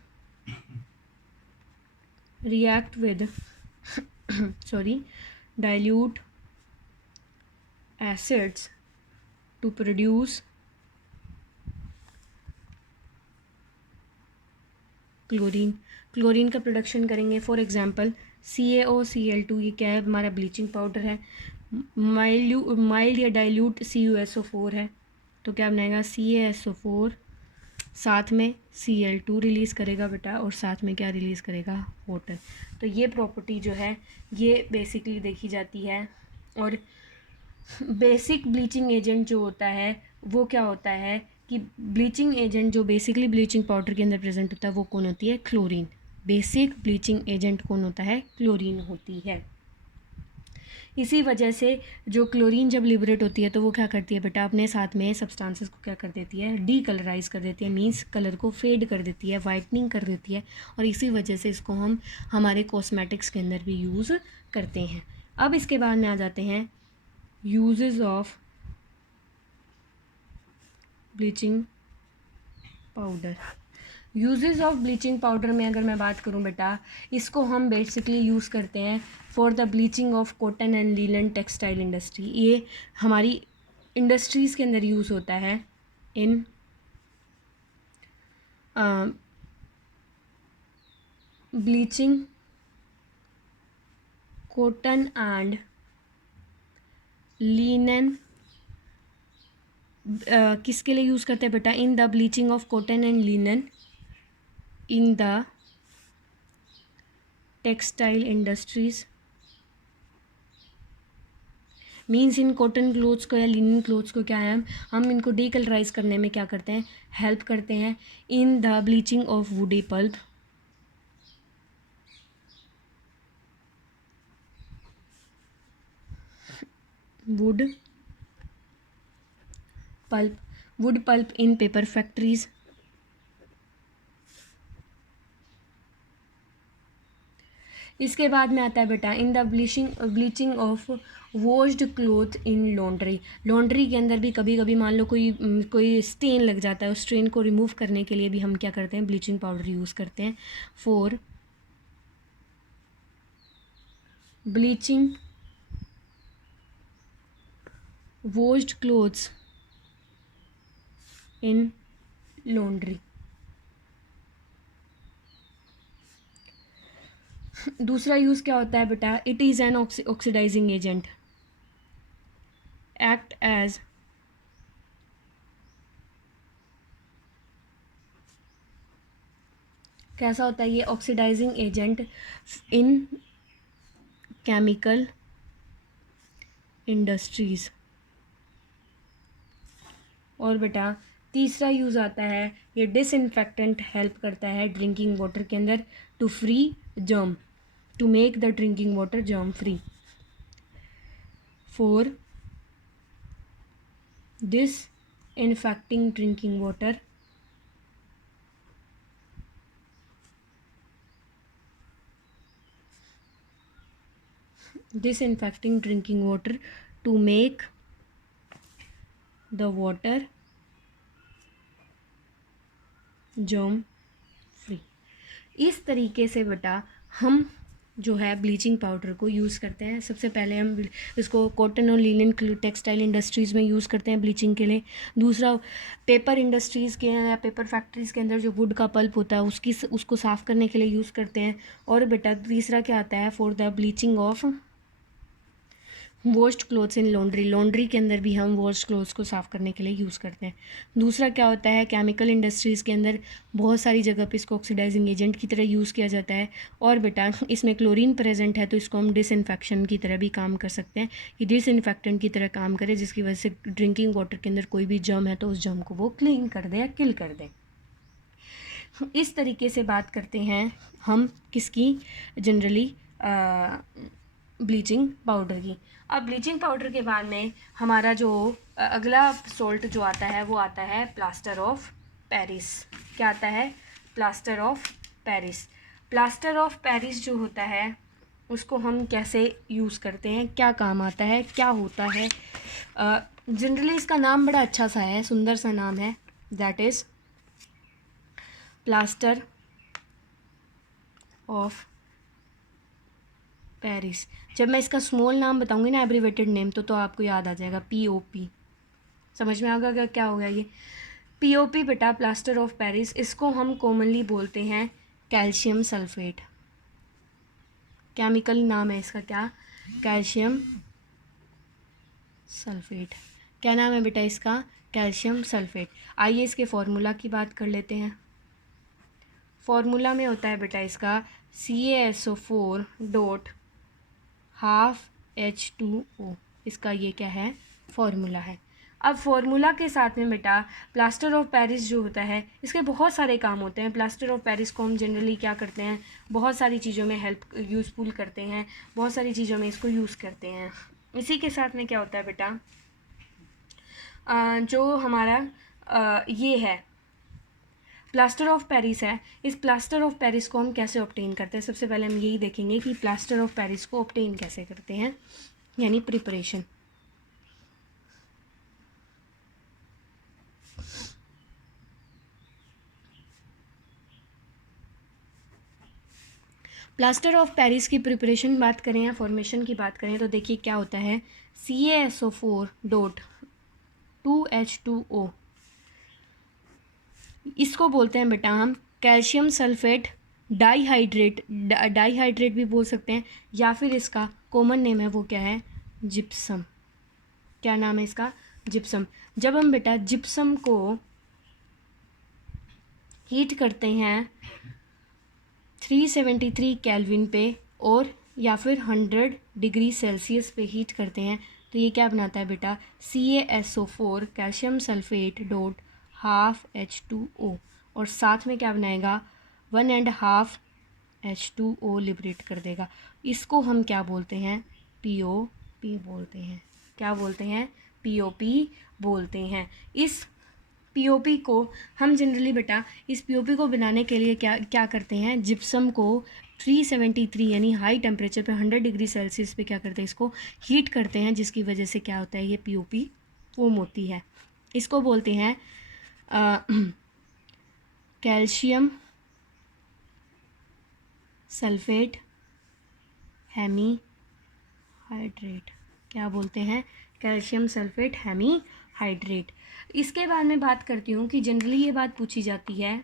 react with dilute acids to produce chlorine का प्रोडक्शन करेंगे। फॉर एग्जांपल CaOCl2, ये क्या है, हमारा ब्लीचिंग पाउडर है। माइल्ड या डाइल्यूट CuSO4 है, तो क्या बनाएगा, CaSO4, साथ में Cl2 रिलीज़ करेगा बेटा, और साथ में क्या रिलीज़ करेगा, वाटर। तो ये प्रॉपर्टी जो है ये बेसिकली देखी जाती है। और बेसिक ब्लीचिंग एजेंट जो होता है वो क्या होता है कि ब्लीचिंग एजेंट जो बेसिकली ब्लीचिंग पाउडर के अंदर प्रेजेंट होता है वो कौन होती है, क्लोरीन। बेसिक ब्लीचिंग एजेंट कौन होता है, क्लोरीन होती है। इसी वजह से जो क्लोरीन जब लिबरेट होती है तो वो क्या करती है बेटा, अपने साथ में सब्सटेंसेस को क्या कर देती है, डी कलराइज कर देती है, मीन्स कलर को फेड कर देती है, वाइटनिंग कर देती है। और इसी वजह से इसको हम हमारे कॉस्मेटिक्स के अंदर भी यूज़ करते हैं। अब इसके बाद में आ जाते हैं uses of bleaching powder. Uses of bleaching powder में अगर मैं बात करूं बेटा, इसको हम बेसिकली यूज़ करते हैं for the bleaching of cotton and linen textile industry. ये हमारी इंडस्ट्रीज़ के अंदर यूज़ होता है। In bleaching cotton and linen, किसके लिए यूज़ करते हैं बेटा, in the bleaching of cotton and linen in the textile industries. Means in cotton clothes को या लिनन क्लोथ्स को क्या है, हम इनको डीकलराइज करने में क्या करते हैं, हेल्प करते हैं। इन the bleaching of woody pulp, wood pulp in paper factories. इसके बाद में आता है बेटा in the bleaching of washed cloth in laundry. Laundry के अंदर भी कभी कभी मान लो कोई स्टेन लग जाता है, उस स्टेन को रिमूव करने के लिए भी हम क्या करते हैं, ब्लीचिंग पाउडर यूज़ करते हैं for bleaching washed clothes in laundry. दूसरा यूज़ क्या होता है बेटा, it is an oxidising agent, act as कैसा होता है ये, oxidising agent in chemical industries. और बेटा तीसरा यूज़ आता है, ये डिसइंफेक्टेंट हेल्प करता है ड्रिंकिंग वाटर के अंदर to free germ, to make the drinking water germ free. 4 disinfecting drinking water to make the water germ free। इस तरीके से बेटा हम जो है ब्लीचिंग पाउडर को यूज़ करते हैं। सबसे पहले हम इसको कॉटन और लिनन टेक्सटाइल इंडस्ट्रीज़ में यूज़ करते हैं ब्लीचिंग के लिए। दूसरा पेपर इंडस्ट्रीज़ के या पेपर फैक्ट्रीज़ के अंदर जो वुड का पल्प होता है उसको साफ़ करने के लिए यूज़ करते हैं। और बेटा तीसरा क्या आता है, for the bleaching of washed clothes in laundry के अंदर भी हम वॉश्ड क्लोथ्स को साफ़ करने के लिए यूज़ करते हैं। दूसरा क्या होता है, केमिकल इंडस्ट्रीज़ के अंदर बहुत सारी जगह पे इसको ऑक्सीडाइजिंग एजेंट की तरह यूज़ किया जाता है। और बेटा इसमें क्लोरीन प्रेजेंट है तो इसको हम डिसइंफेक्शन की तरह भी काम कर सकते हैं, कि डिसइंफेक्टेंट की तरह काम करे, जिसकी वजह से ड्रिंकिंग वाटर के अंदर कोई भी जर्म है तो उस जर्म को वो क्लीन कर दे या किल कर दे। इस तरीके से बात करते हैं हम किसकी, जनरली ब्लीचिंग पाउडर की। अब ब्लीचिंग पाउडर के बाद में हमारा जो अगला सॉल्ट जो आता है वो आता है प्लास्टर ऑफ पेरिस। क्या आता है, plaster of Paris. Plaster of Paris जो होता है उसको हम कैसे यूज़ करते हैं, क्या काम आता है, क्या होता है। जनरली इसका नाम बड़ा अच्छा सा है, सुंदर सा नाम है, that is plaster of Paris. जब मैं इसका स्मॉल नाम बताऊंगी ना, एब्रीवेटेड नेम, तो आपको याद आ जाएगा POP। समझ में आ गया क्या हो गया ये POP बेटा, प्लास्टर ऑफ पेरिस। इसको हम कॉमनली बोलते हैं कैल्शियम सल्फेट। केमिकल नाम है इसका क्या, कैल्शियम सल्फेट। क्या नाम है बेटा इसका, कैल्शियम सल्फेट। आइए इसके फॉर्मूला की बात कर लेते हैं। फॉर्मूला में होता है बेटा इसका CaSO4 डॉट हाफ H2O। इसका ये क्या है, फॉर्मूला है। अब फॉर्मूला के साथ में बेटा प्लास्टर ऑफ पेरिस जो होता है इसके बहुत सारे काम होते हैं। प्लास्टर ऑफ पेरिस को हम जनरली क्या करते हैं, बहुत सारी चीज़ों में हेल्प यूज़फुल करते हैं, बहुत सारी चीज़ों में इसको यूज़ करते हैं। इसी के साथ में क्या होता है बेटा, जो हमारा ये है प्लास्टर ऑफ पेरिस है, इस प्लास्टर ऑफ पेरिस को हम कैसे ऑब्टेन करते हैं। सबसे पहले हम यही देखेंगे कि प्लास्टर ऑफ पेरिस को ऑब्टेन कैसे करते हैं, यानी प्रिपरेशन। प्लास्टर ऑफ पेरिस की प्रिपरेशन बात करें या फॉर्मेशन की बात करें तो देखिए क्या होता है, CaSO4 डॉट 2H2O, इसको बोलते हैं बेटा हम कैल्शियम सल्फेट डाईहाइड्रेट। डाईहाइड्रेट भी बोल सकते हैं, या फिर इसका कॉमन नेम है वो क्या है, जिप्सम। क्या नाम है इसका, जिप्सम। जब हम बेटा जिप्सम को हीट करते हैं 373 केल्विन पे और या फिर 100 डिग्री सेल्सियस पे हीट करते हैं तो ये क्या बनाता है बेटा, CaSO4 calcium sulphate dot half H2O, और साथ में क्या बनाएगा, 1.5 H2O लिबरेट कर देगा। इसको हम क्या बोलते हैं, POP बोलते हैं। क्या बोलते हैं, POP बोलते हैं। इस POP को हम जनरली बेटा इस POP को बनाने के लिए क्या क्या करते हैं, जिप्सम को 373 यानी हाई टेम्परेचर पे 100 डिग्री सेल्सियस पे क्या करते हैं, इसको हीट करते हैं, जिसकी वजह से क्या होता है, ये POP फॉर्म होती है। इसको बोलते हैं कैल्शियम सल्फेट हेमी हाइड्रेट। क्या बोलते हैं, कैल्शियम सल्फेट हेमी हाइड्रेट। इसके बाद में बात करती हूँ कि जनरली ये बात पूछी जाती है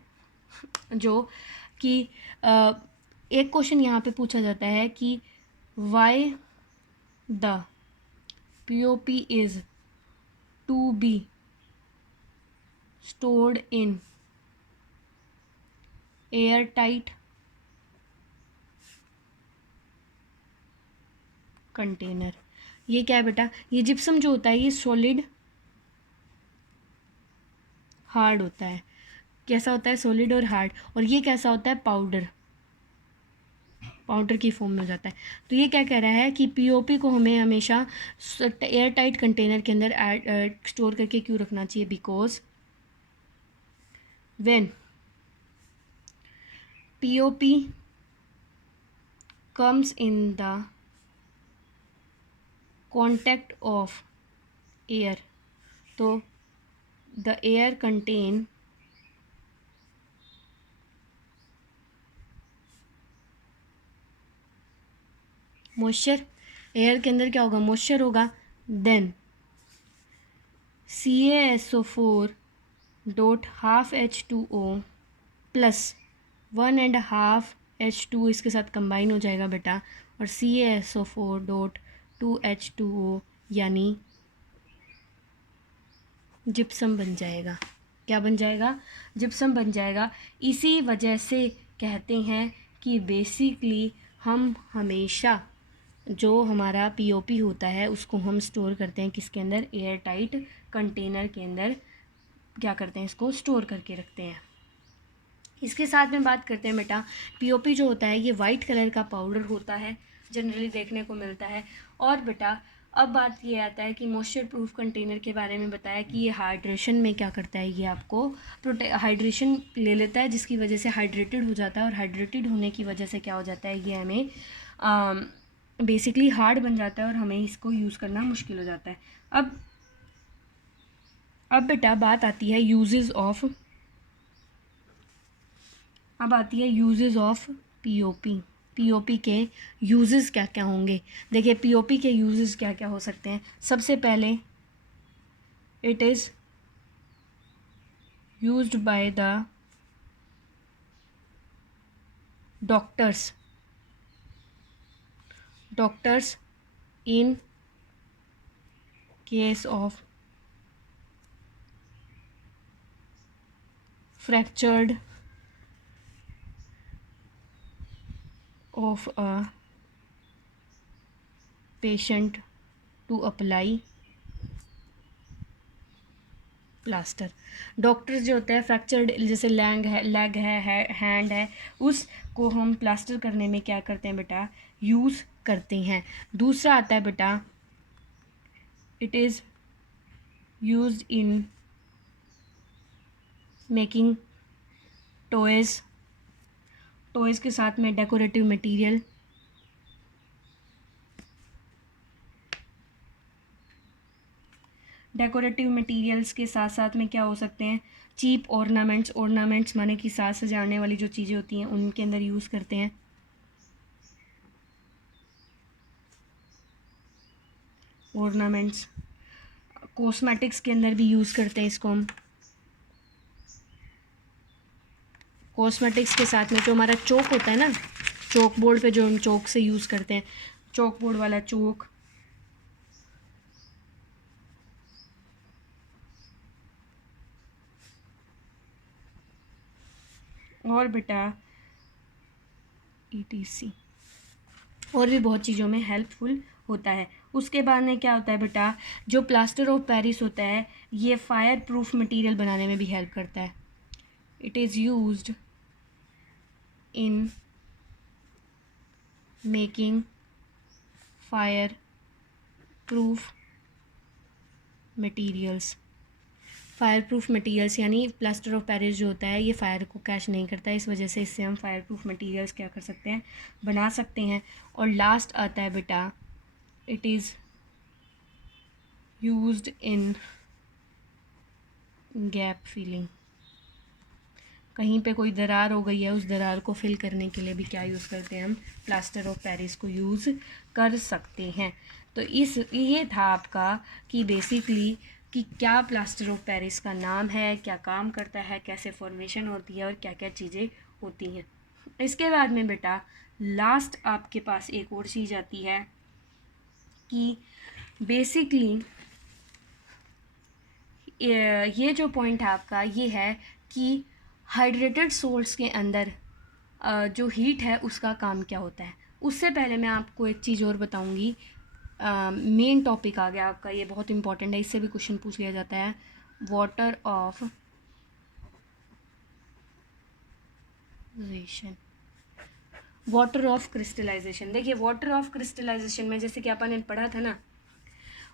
जो कि एक क्वेश्चन यहाँ पे पूछा जाता है कि why the POP is to be stored in airtight container. ये क्या है बेटा, ये जिप्सम जो होता है ये सॉलिड हार्ड होता है। कैसा होता है? सॉलिड और हार्ड। और ये कैसा होता है? पाउडर, पाउडर की फॉर्म में हो जाता है। तो ये क्या कह रहा है कि पीओपी को हमें हमेशा एयर टाइट कंटेनर के अंदर स्टोर करके क्यों रखना चाहिए? Because when POP comes in the contact of air, तो the air contain moisture, air के अंदर क्या होगा? मॉइस्चर होगा। Then CaSO4 dot half H2O plus 1.5 H2 इसके साथ कंबाइन हो जाएगा बेटा, और CaSO4 डॉट 2 H2O यानी जिप्सम बन जाएगा। क्या बन जाएगा? जिप्सम बन जाएगा। इसी वजह से कहते हैं कि बेसिकली हम हमेशा जो हमारा पीओपी होता है उसको हम स्टोर करते हैं किसके अंदर? एयर टाइट कंटेनर के अंदर क्या करते हैं? इसको स्टोर करके रखते हैं। इसके साथ में बात करते हैं बेटा, पीओपी जो होता है ये वाइट कलर का पाउडर होता है, जनरली देखने को मिलता है। और बेटा अब बात ये आता है कि मॉइस्चर प्रूफ कंटेनर के बारे में बताया कि ये हाइड्रेशन में क्या करता है? ये आपको हाइड्रेशन ले लेता है, जिसकी वजह से हाइड्रेटेड हो जाता है, और हाइड्रेटेड होने की वजह से क्या हो जाता है? ये हमें बेसिकली हार्ड बन जाता है और हमें इसको यूज़ करना मुश्किल हो जाता है। अब बेटा बात आती है यूजेस ऑफ पीओपी। पीओपी के यूजेस क्या क्या होंगे? देखिए पीओपी के यूजेस क्या क्या हो सकते हैं। सबसे पहले it is used by the doctors in case of fractured of a patient to apply plaster. Doctors जो होते हैं फ्रैक्चर्ड, जैसे लेग है हैंड है, उसको हम प्लास्टर करने में क्या करते हैं बेटा? यूज़ करते हैं। दूसरा आता है बेटा, it is used in making toys के साथ में डेकोरेटिव मटेरियल, डेकोरेटिव मटेरियल्स के साथ साथ में क्या हो सकते हैं? चीप ऑर्नामेंट्स माने कि साज सजाने वाली जो चीज़ें होती हैं उनके अंदर यूज़ करते हैं। ऑर्नामेंट्स, कॉस्मेटिक्स के अंदर भी यूज़ करते हैं इसको हम। कॉस्मेटिक्स के साथ में जो हमारा चौक होता है ना, चौक बोर्ड पे जो हम चौक से यूज़ करते हैं, चौक बोर्ड वाला चौक, और बेटा ETC और भी बहुत चीज़ों में हेल्पफुल होता है। उसके बाद में क्या होता है बेटा, जो प्लास्टर ऑफ पेरिस होता है ये फायर प्रूफ मटेरियल बनाने में भी हेल्प करता है। It is used in making fire proof materials. Fire proof materials यानी प्लास्टर ऑफ पेरिस जो होता है ये फायर को कैच नहीं करता है, इस वजह से इससे हम फायर प्रूफ मटीरियल्स क्या कर सकते हैं? बना सकते हैं। और लास्ट आता है बेटा, it is used in gap filling. कहीं पे कोई दरार हो गई है, उस दरार को फिल करने के लिए भी क्या यूज़ करते हैं? हम प्लास्टर ऑफ पेरिस को यूज़ कर सकते हैं। तो ये था आपका कि बेसिकली कि क्या प्लास्टर ऑफ पेरिस का नाम है, क्या काम करता है, कैसे फॉर्मेशन होती है और क्या क्या चीज़ें होती हैं। इसके बाद में बेटा लास्ट आपके पास एक और चीज़ आती है कि बेसिकली ये जो पॉइंट है आपका ये है कि हाइड्रेटेड सोल्ट्स के अंदर जो हीट है उसका काम क्या होता है। उससे पहले मैं आपको एक चीज़ और बताऊंगी। मेन टॉपिक आ गया आपका, ये बहुत इंपॉर्टेंट है, इससे भी क्वेश्चन पूछ लिया जाता है। Water of water of crystallisation, देखिए वाटर ऑफ क्रिस्टलाइजेशन में जैसे कि अपन ने पढ़ा था ना,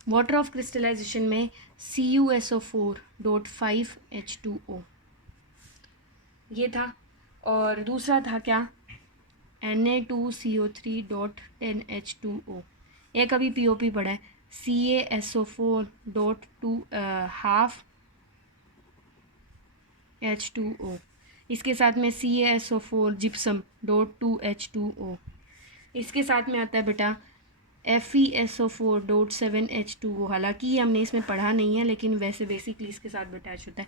वाटर ऑफ क्रिस्टलाइजेशन में CuSO4.5H2O ये था, और दूसरा था क्या, Na2CO3.10H2O। एक अभी POP पढ़ा है CaSO4.2 इसके साथ में CaSO4 जिप्सम .2H2O। इसके साथ में आता है बेटा FeSO4.7H2O। हालांकि ये हमने इसमें पढ़ा नहीं है, लेकिन वैसे बेसिकली इसके साथ अटैच होता है।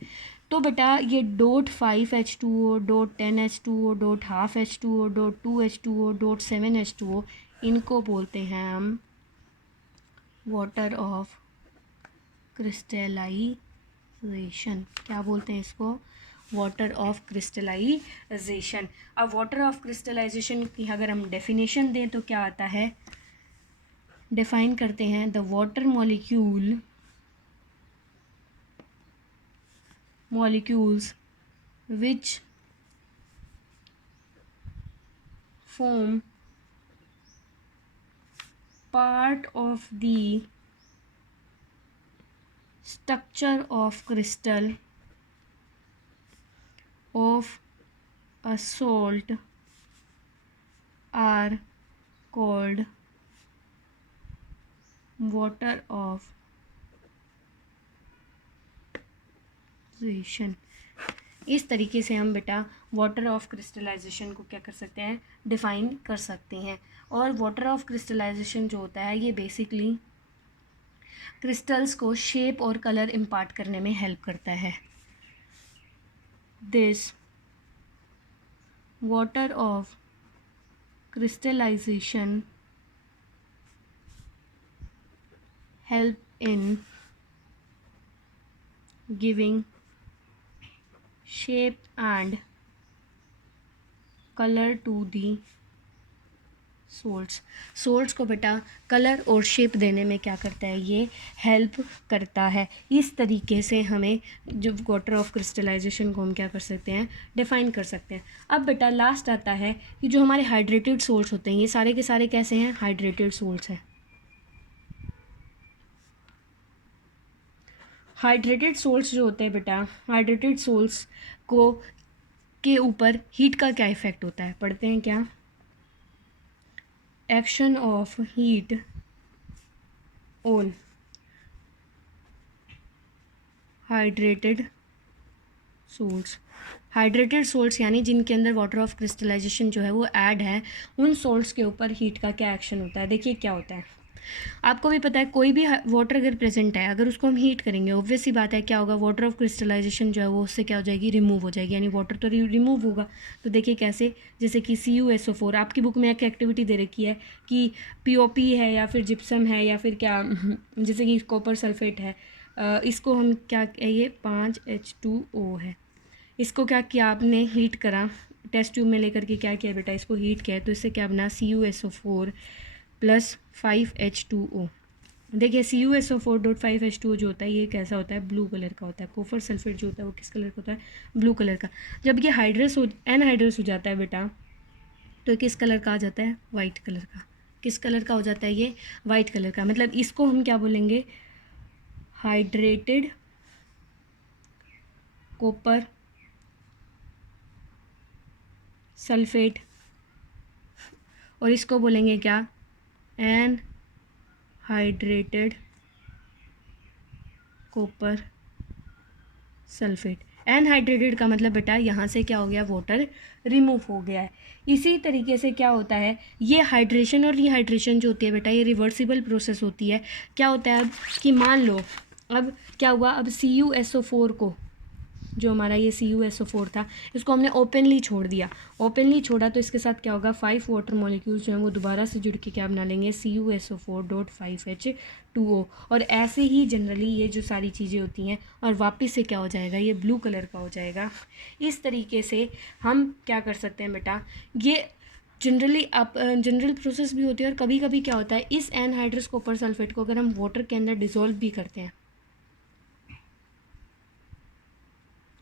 तो बेटा ये .5H2O, .10H2O, .12H2O, .2H2O, .7H2O, इनको बोलते हैं हम वाटर ऑफ क्रिस्टलाइजेशन। क्या बोलते हैं इसको? Water of crystallisation. अब वाटर ऑफ क्रिस्टलाइजेशन की अगर हम डेफिनेशन दें तो क्या आता है, डिफाइन करते हैं the water molecules which form part of the structure of crystal of a salt are called water of crystallisation. इस तरीके से हम बेटा वाटर ऑफ क्रिस्टलाइजेशन को क्या कर सकते हैं, डिफ़ाइन कर सकते हैं। और वाटर ऑफ क्रिस्टलाइजेशन जो होता है ये बेसिकली क्रिस्टल्स को शेप और कलर इम्पार्ट करने में हेल्प करता है। This water of crystallisation help in giving shape and color to the salts को बेटा कलर और शेप देने में क्या करता है, ये हेल्प करता है। इस तरीके से हमें जो वाटर ऑफ क्रिस्टलाइजेशन को हम क्या कर सकते हैं, डिफ़ाइन कर सकते हैं। अब बेटा लास्ट आता है कि जो हमारे हाइड्रेटेड सोल्ट्स होते हैं, ये सारे के सारे कैसे हैं, हाइड्रेटेड सोल्ट्स हैं। हाइड्रेटेड सोल्ट्स जो होते हैं बेटा, हाइड्रेटेड सोल्ट्स को के ऊपर हीट का क्या इफ़ेक्ट होता है, पढ़ते हैं क्या, action of heat on hydrated salts. Hydrated salts यानी जिनके अंदर वाटर ऑफ क्रिस्टलाइजेशन जो है वो ऐड है, उन सोल्ट्स के ऊपर हीट का क्या एक्शन होता है। देखिए क्या होता है, आपको भी पता है कोई भी वाटर अगर प्रेजेंट है, अगर उसको हम हीट करेंगे, ऑब्वियस सी बात है क्या होगा, वाटर ऑफ क्रिस्टलाइजेशन जो है वो उससे क्या हो जाएगी, रिमूव हो जाएगी, यानी वाटर तो रिमूव होगा। तो देखिए कैसे, जैसे कि CuSO4 आपकी बुक में एक एक्टिविटी दे रखी है कि POP है या फिर जिप्सम है या फिर क्या जैसे कि कॉपर सल्फेट है, इसको हम क्या, ये 5H2O है, इसको क्या किया आपने, हीट करा, टेस्ट ट्यूब में लेकर के क्या किया बेटा, इसको हीट किया, तो इससे क्या बना, CuSO4 + 5H2O। देखिए CuSO4.5H2O जो होता है ये कैसा होता है, ब्लू कलर का होता है। कॉपर सल्फेट जो होता है वो किस कलर का होता है, ब्लू कलर का। जब ये एनहाइड्रस हो जाता है बेटा, तो किस कलर का आ जाता है, वाइट कलर का। किस कलर का हो जाता है ये, वाइट कलर का। मतलब इसको हम क्या बोलेंगे, हाइड्रेटेड कॉपर सल्फेट, और इसको बोलेंगे क्या, एनहाइड्रेटेड कॉपर सल्फेट। एनहाइड्रेटेड का मतलब बेटा यहाँ से क्या हो गया, वाटर रिमूव हो गया है। इसी तरीके से क्या होता है, ये हाइड्रेशन और रिहाइड्रेशन जो होती है बेटा, ये रिवर्सिबल प्रोसेस होती है। क्या होता है अब कि मान लो अब क्या हुआ, अब CuSO4 को, जो हमारा ये CuSO4 था, इसको हमने ओपनली छोड़ दिया। ओपनली छोड़ा तो इसके साथ क्या होगा, 5 वाटर मॉलिक्यूल्स जो हैं वो दोबारा से जुड़ के क्या बना लेंगे, CuSO4.5H2O। और ऐसे ही जनरली ये जो सारी चीज़ें होती हैं, और वापस से क्या हो जाएगा, ये ब्लू कलर का हो जाएगा। इस तरीके से हम क्या कर सकते हैं बेटा, ये जनरली आप जनरल प्रोसेस भी होती है। और कभी कभी क्या होता है, इस एनहाइड्रस कॉपर सल्फेट को अगर हम वाटर के अंदर डिज़ोल्व भी करते हैं,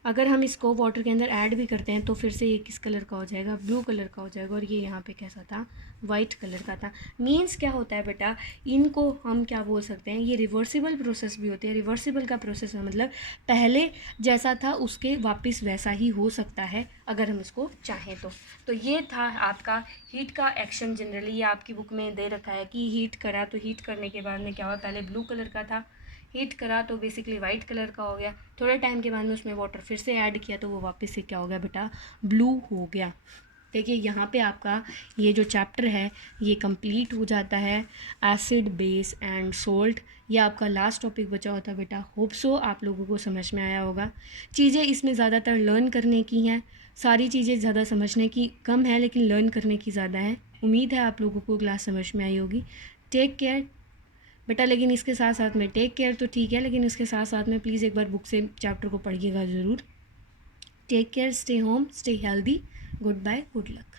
अगर हम इसको वाटर के अंदर ऐड भी करते हैं तो फिर से ये किस कलर का हो जाएगा, ब्लू कलर का हो जाएगा, और ये यहाँ पे कैसा था, वाइट कलर का था। मीन्स क्या होता है बेटा, इनको हम क्या बोल सकते हैं, ये रिवर्सिबल प्रोसेस भी होते हैं। रिवर्सिबल का प्रोसेस है मतलब पहले जैसा था उसके वापस वैसा ही हो सकता है अगर हम इसको चाहें तो ये था आपका हीट का एक्शन। जनरली ये आपकी बुक में दे रखा है कि हीट करा, तो हीट करने के बाद में क्या हुआ, पहले ब्लू कलर का था, हीट करा तो बेसिकली वाइट कलर का हो गया, थोड़े टाइम के बाद में उसमें वाटर फिर से ऐड किया तो वो वापस से क्या हो गया बेटा, ब्लू हो गया। देखिए यहाँ पे आपका ये जो चैप्टर है ये कंप्लीट हो जाता है, एसिड बेस एंड सोल्ट। ये आपका लास्ट टॉपिक बचा होता है बेटा। होप सो आप लोगों को समझ में आया होगा। चीज़ें इसमें ज़्यादातर लर्न करने की हैं, सारी चीज़ें ज़्यादा समझने की कम है लेकिन लर्न करने की ज़्यादा है। उम्मीद है आप लोगों को क्लास समझ में आई होगी। टेक केयर बेटा, लेकिन इसके साथ साथ में टेक केयर तो ठीक है, लेकिन इसके साथ साथ में प्लीज़ एक बार बुक से चैप्टर को पढ़िएगा ज़रूर। Take care, stay home, stay healthy, goodbye, good luck.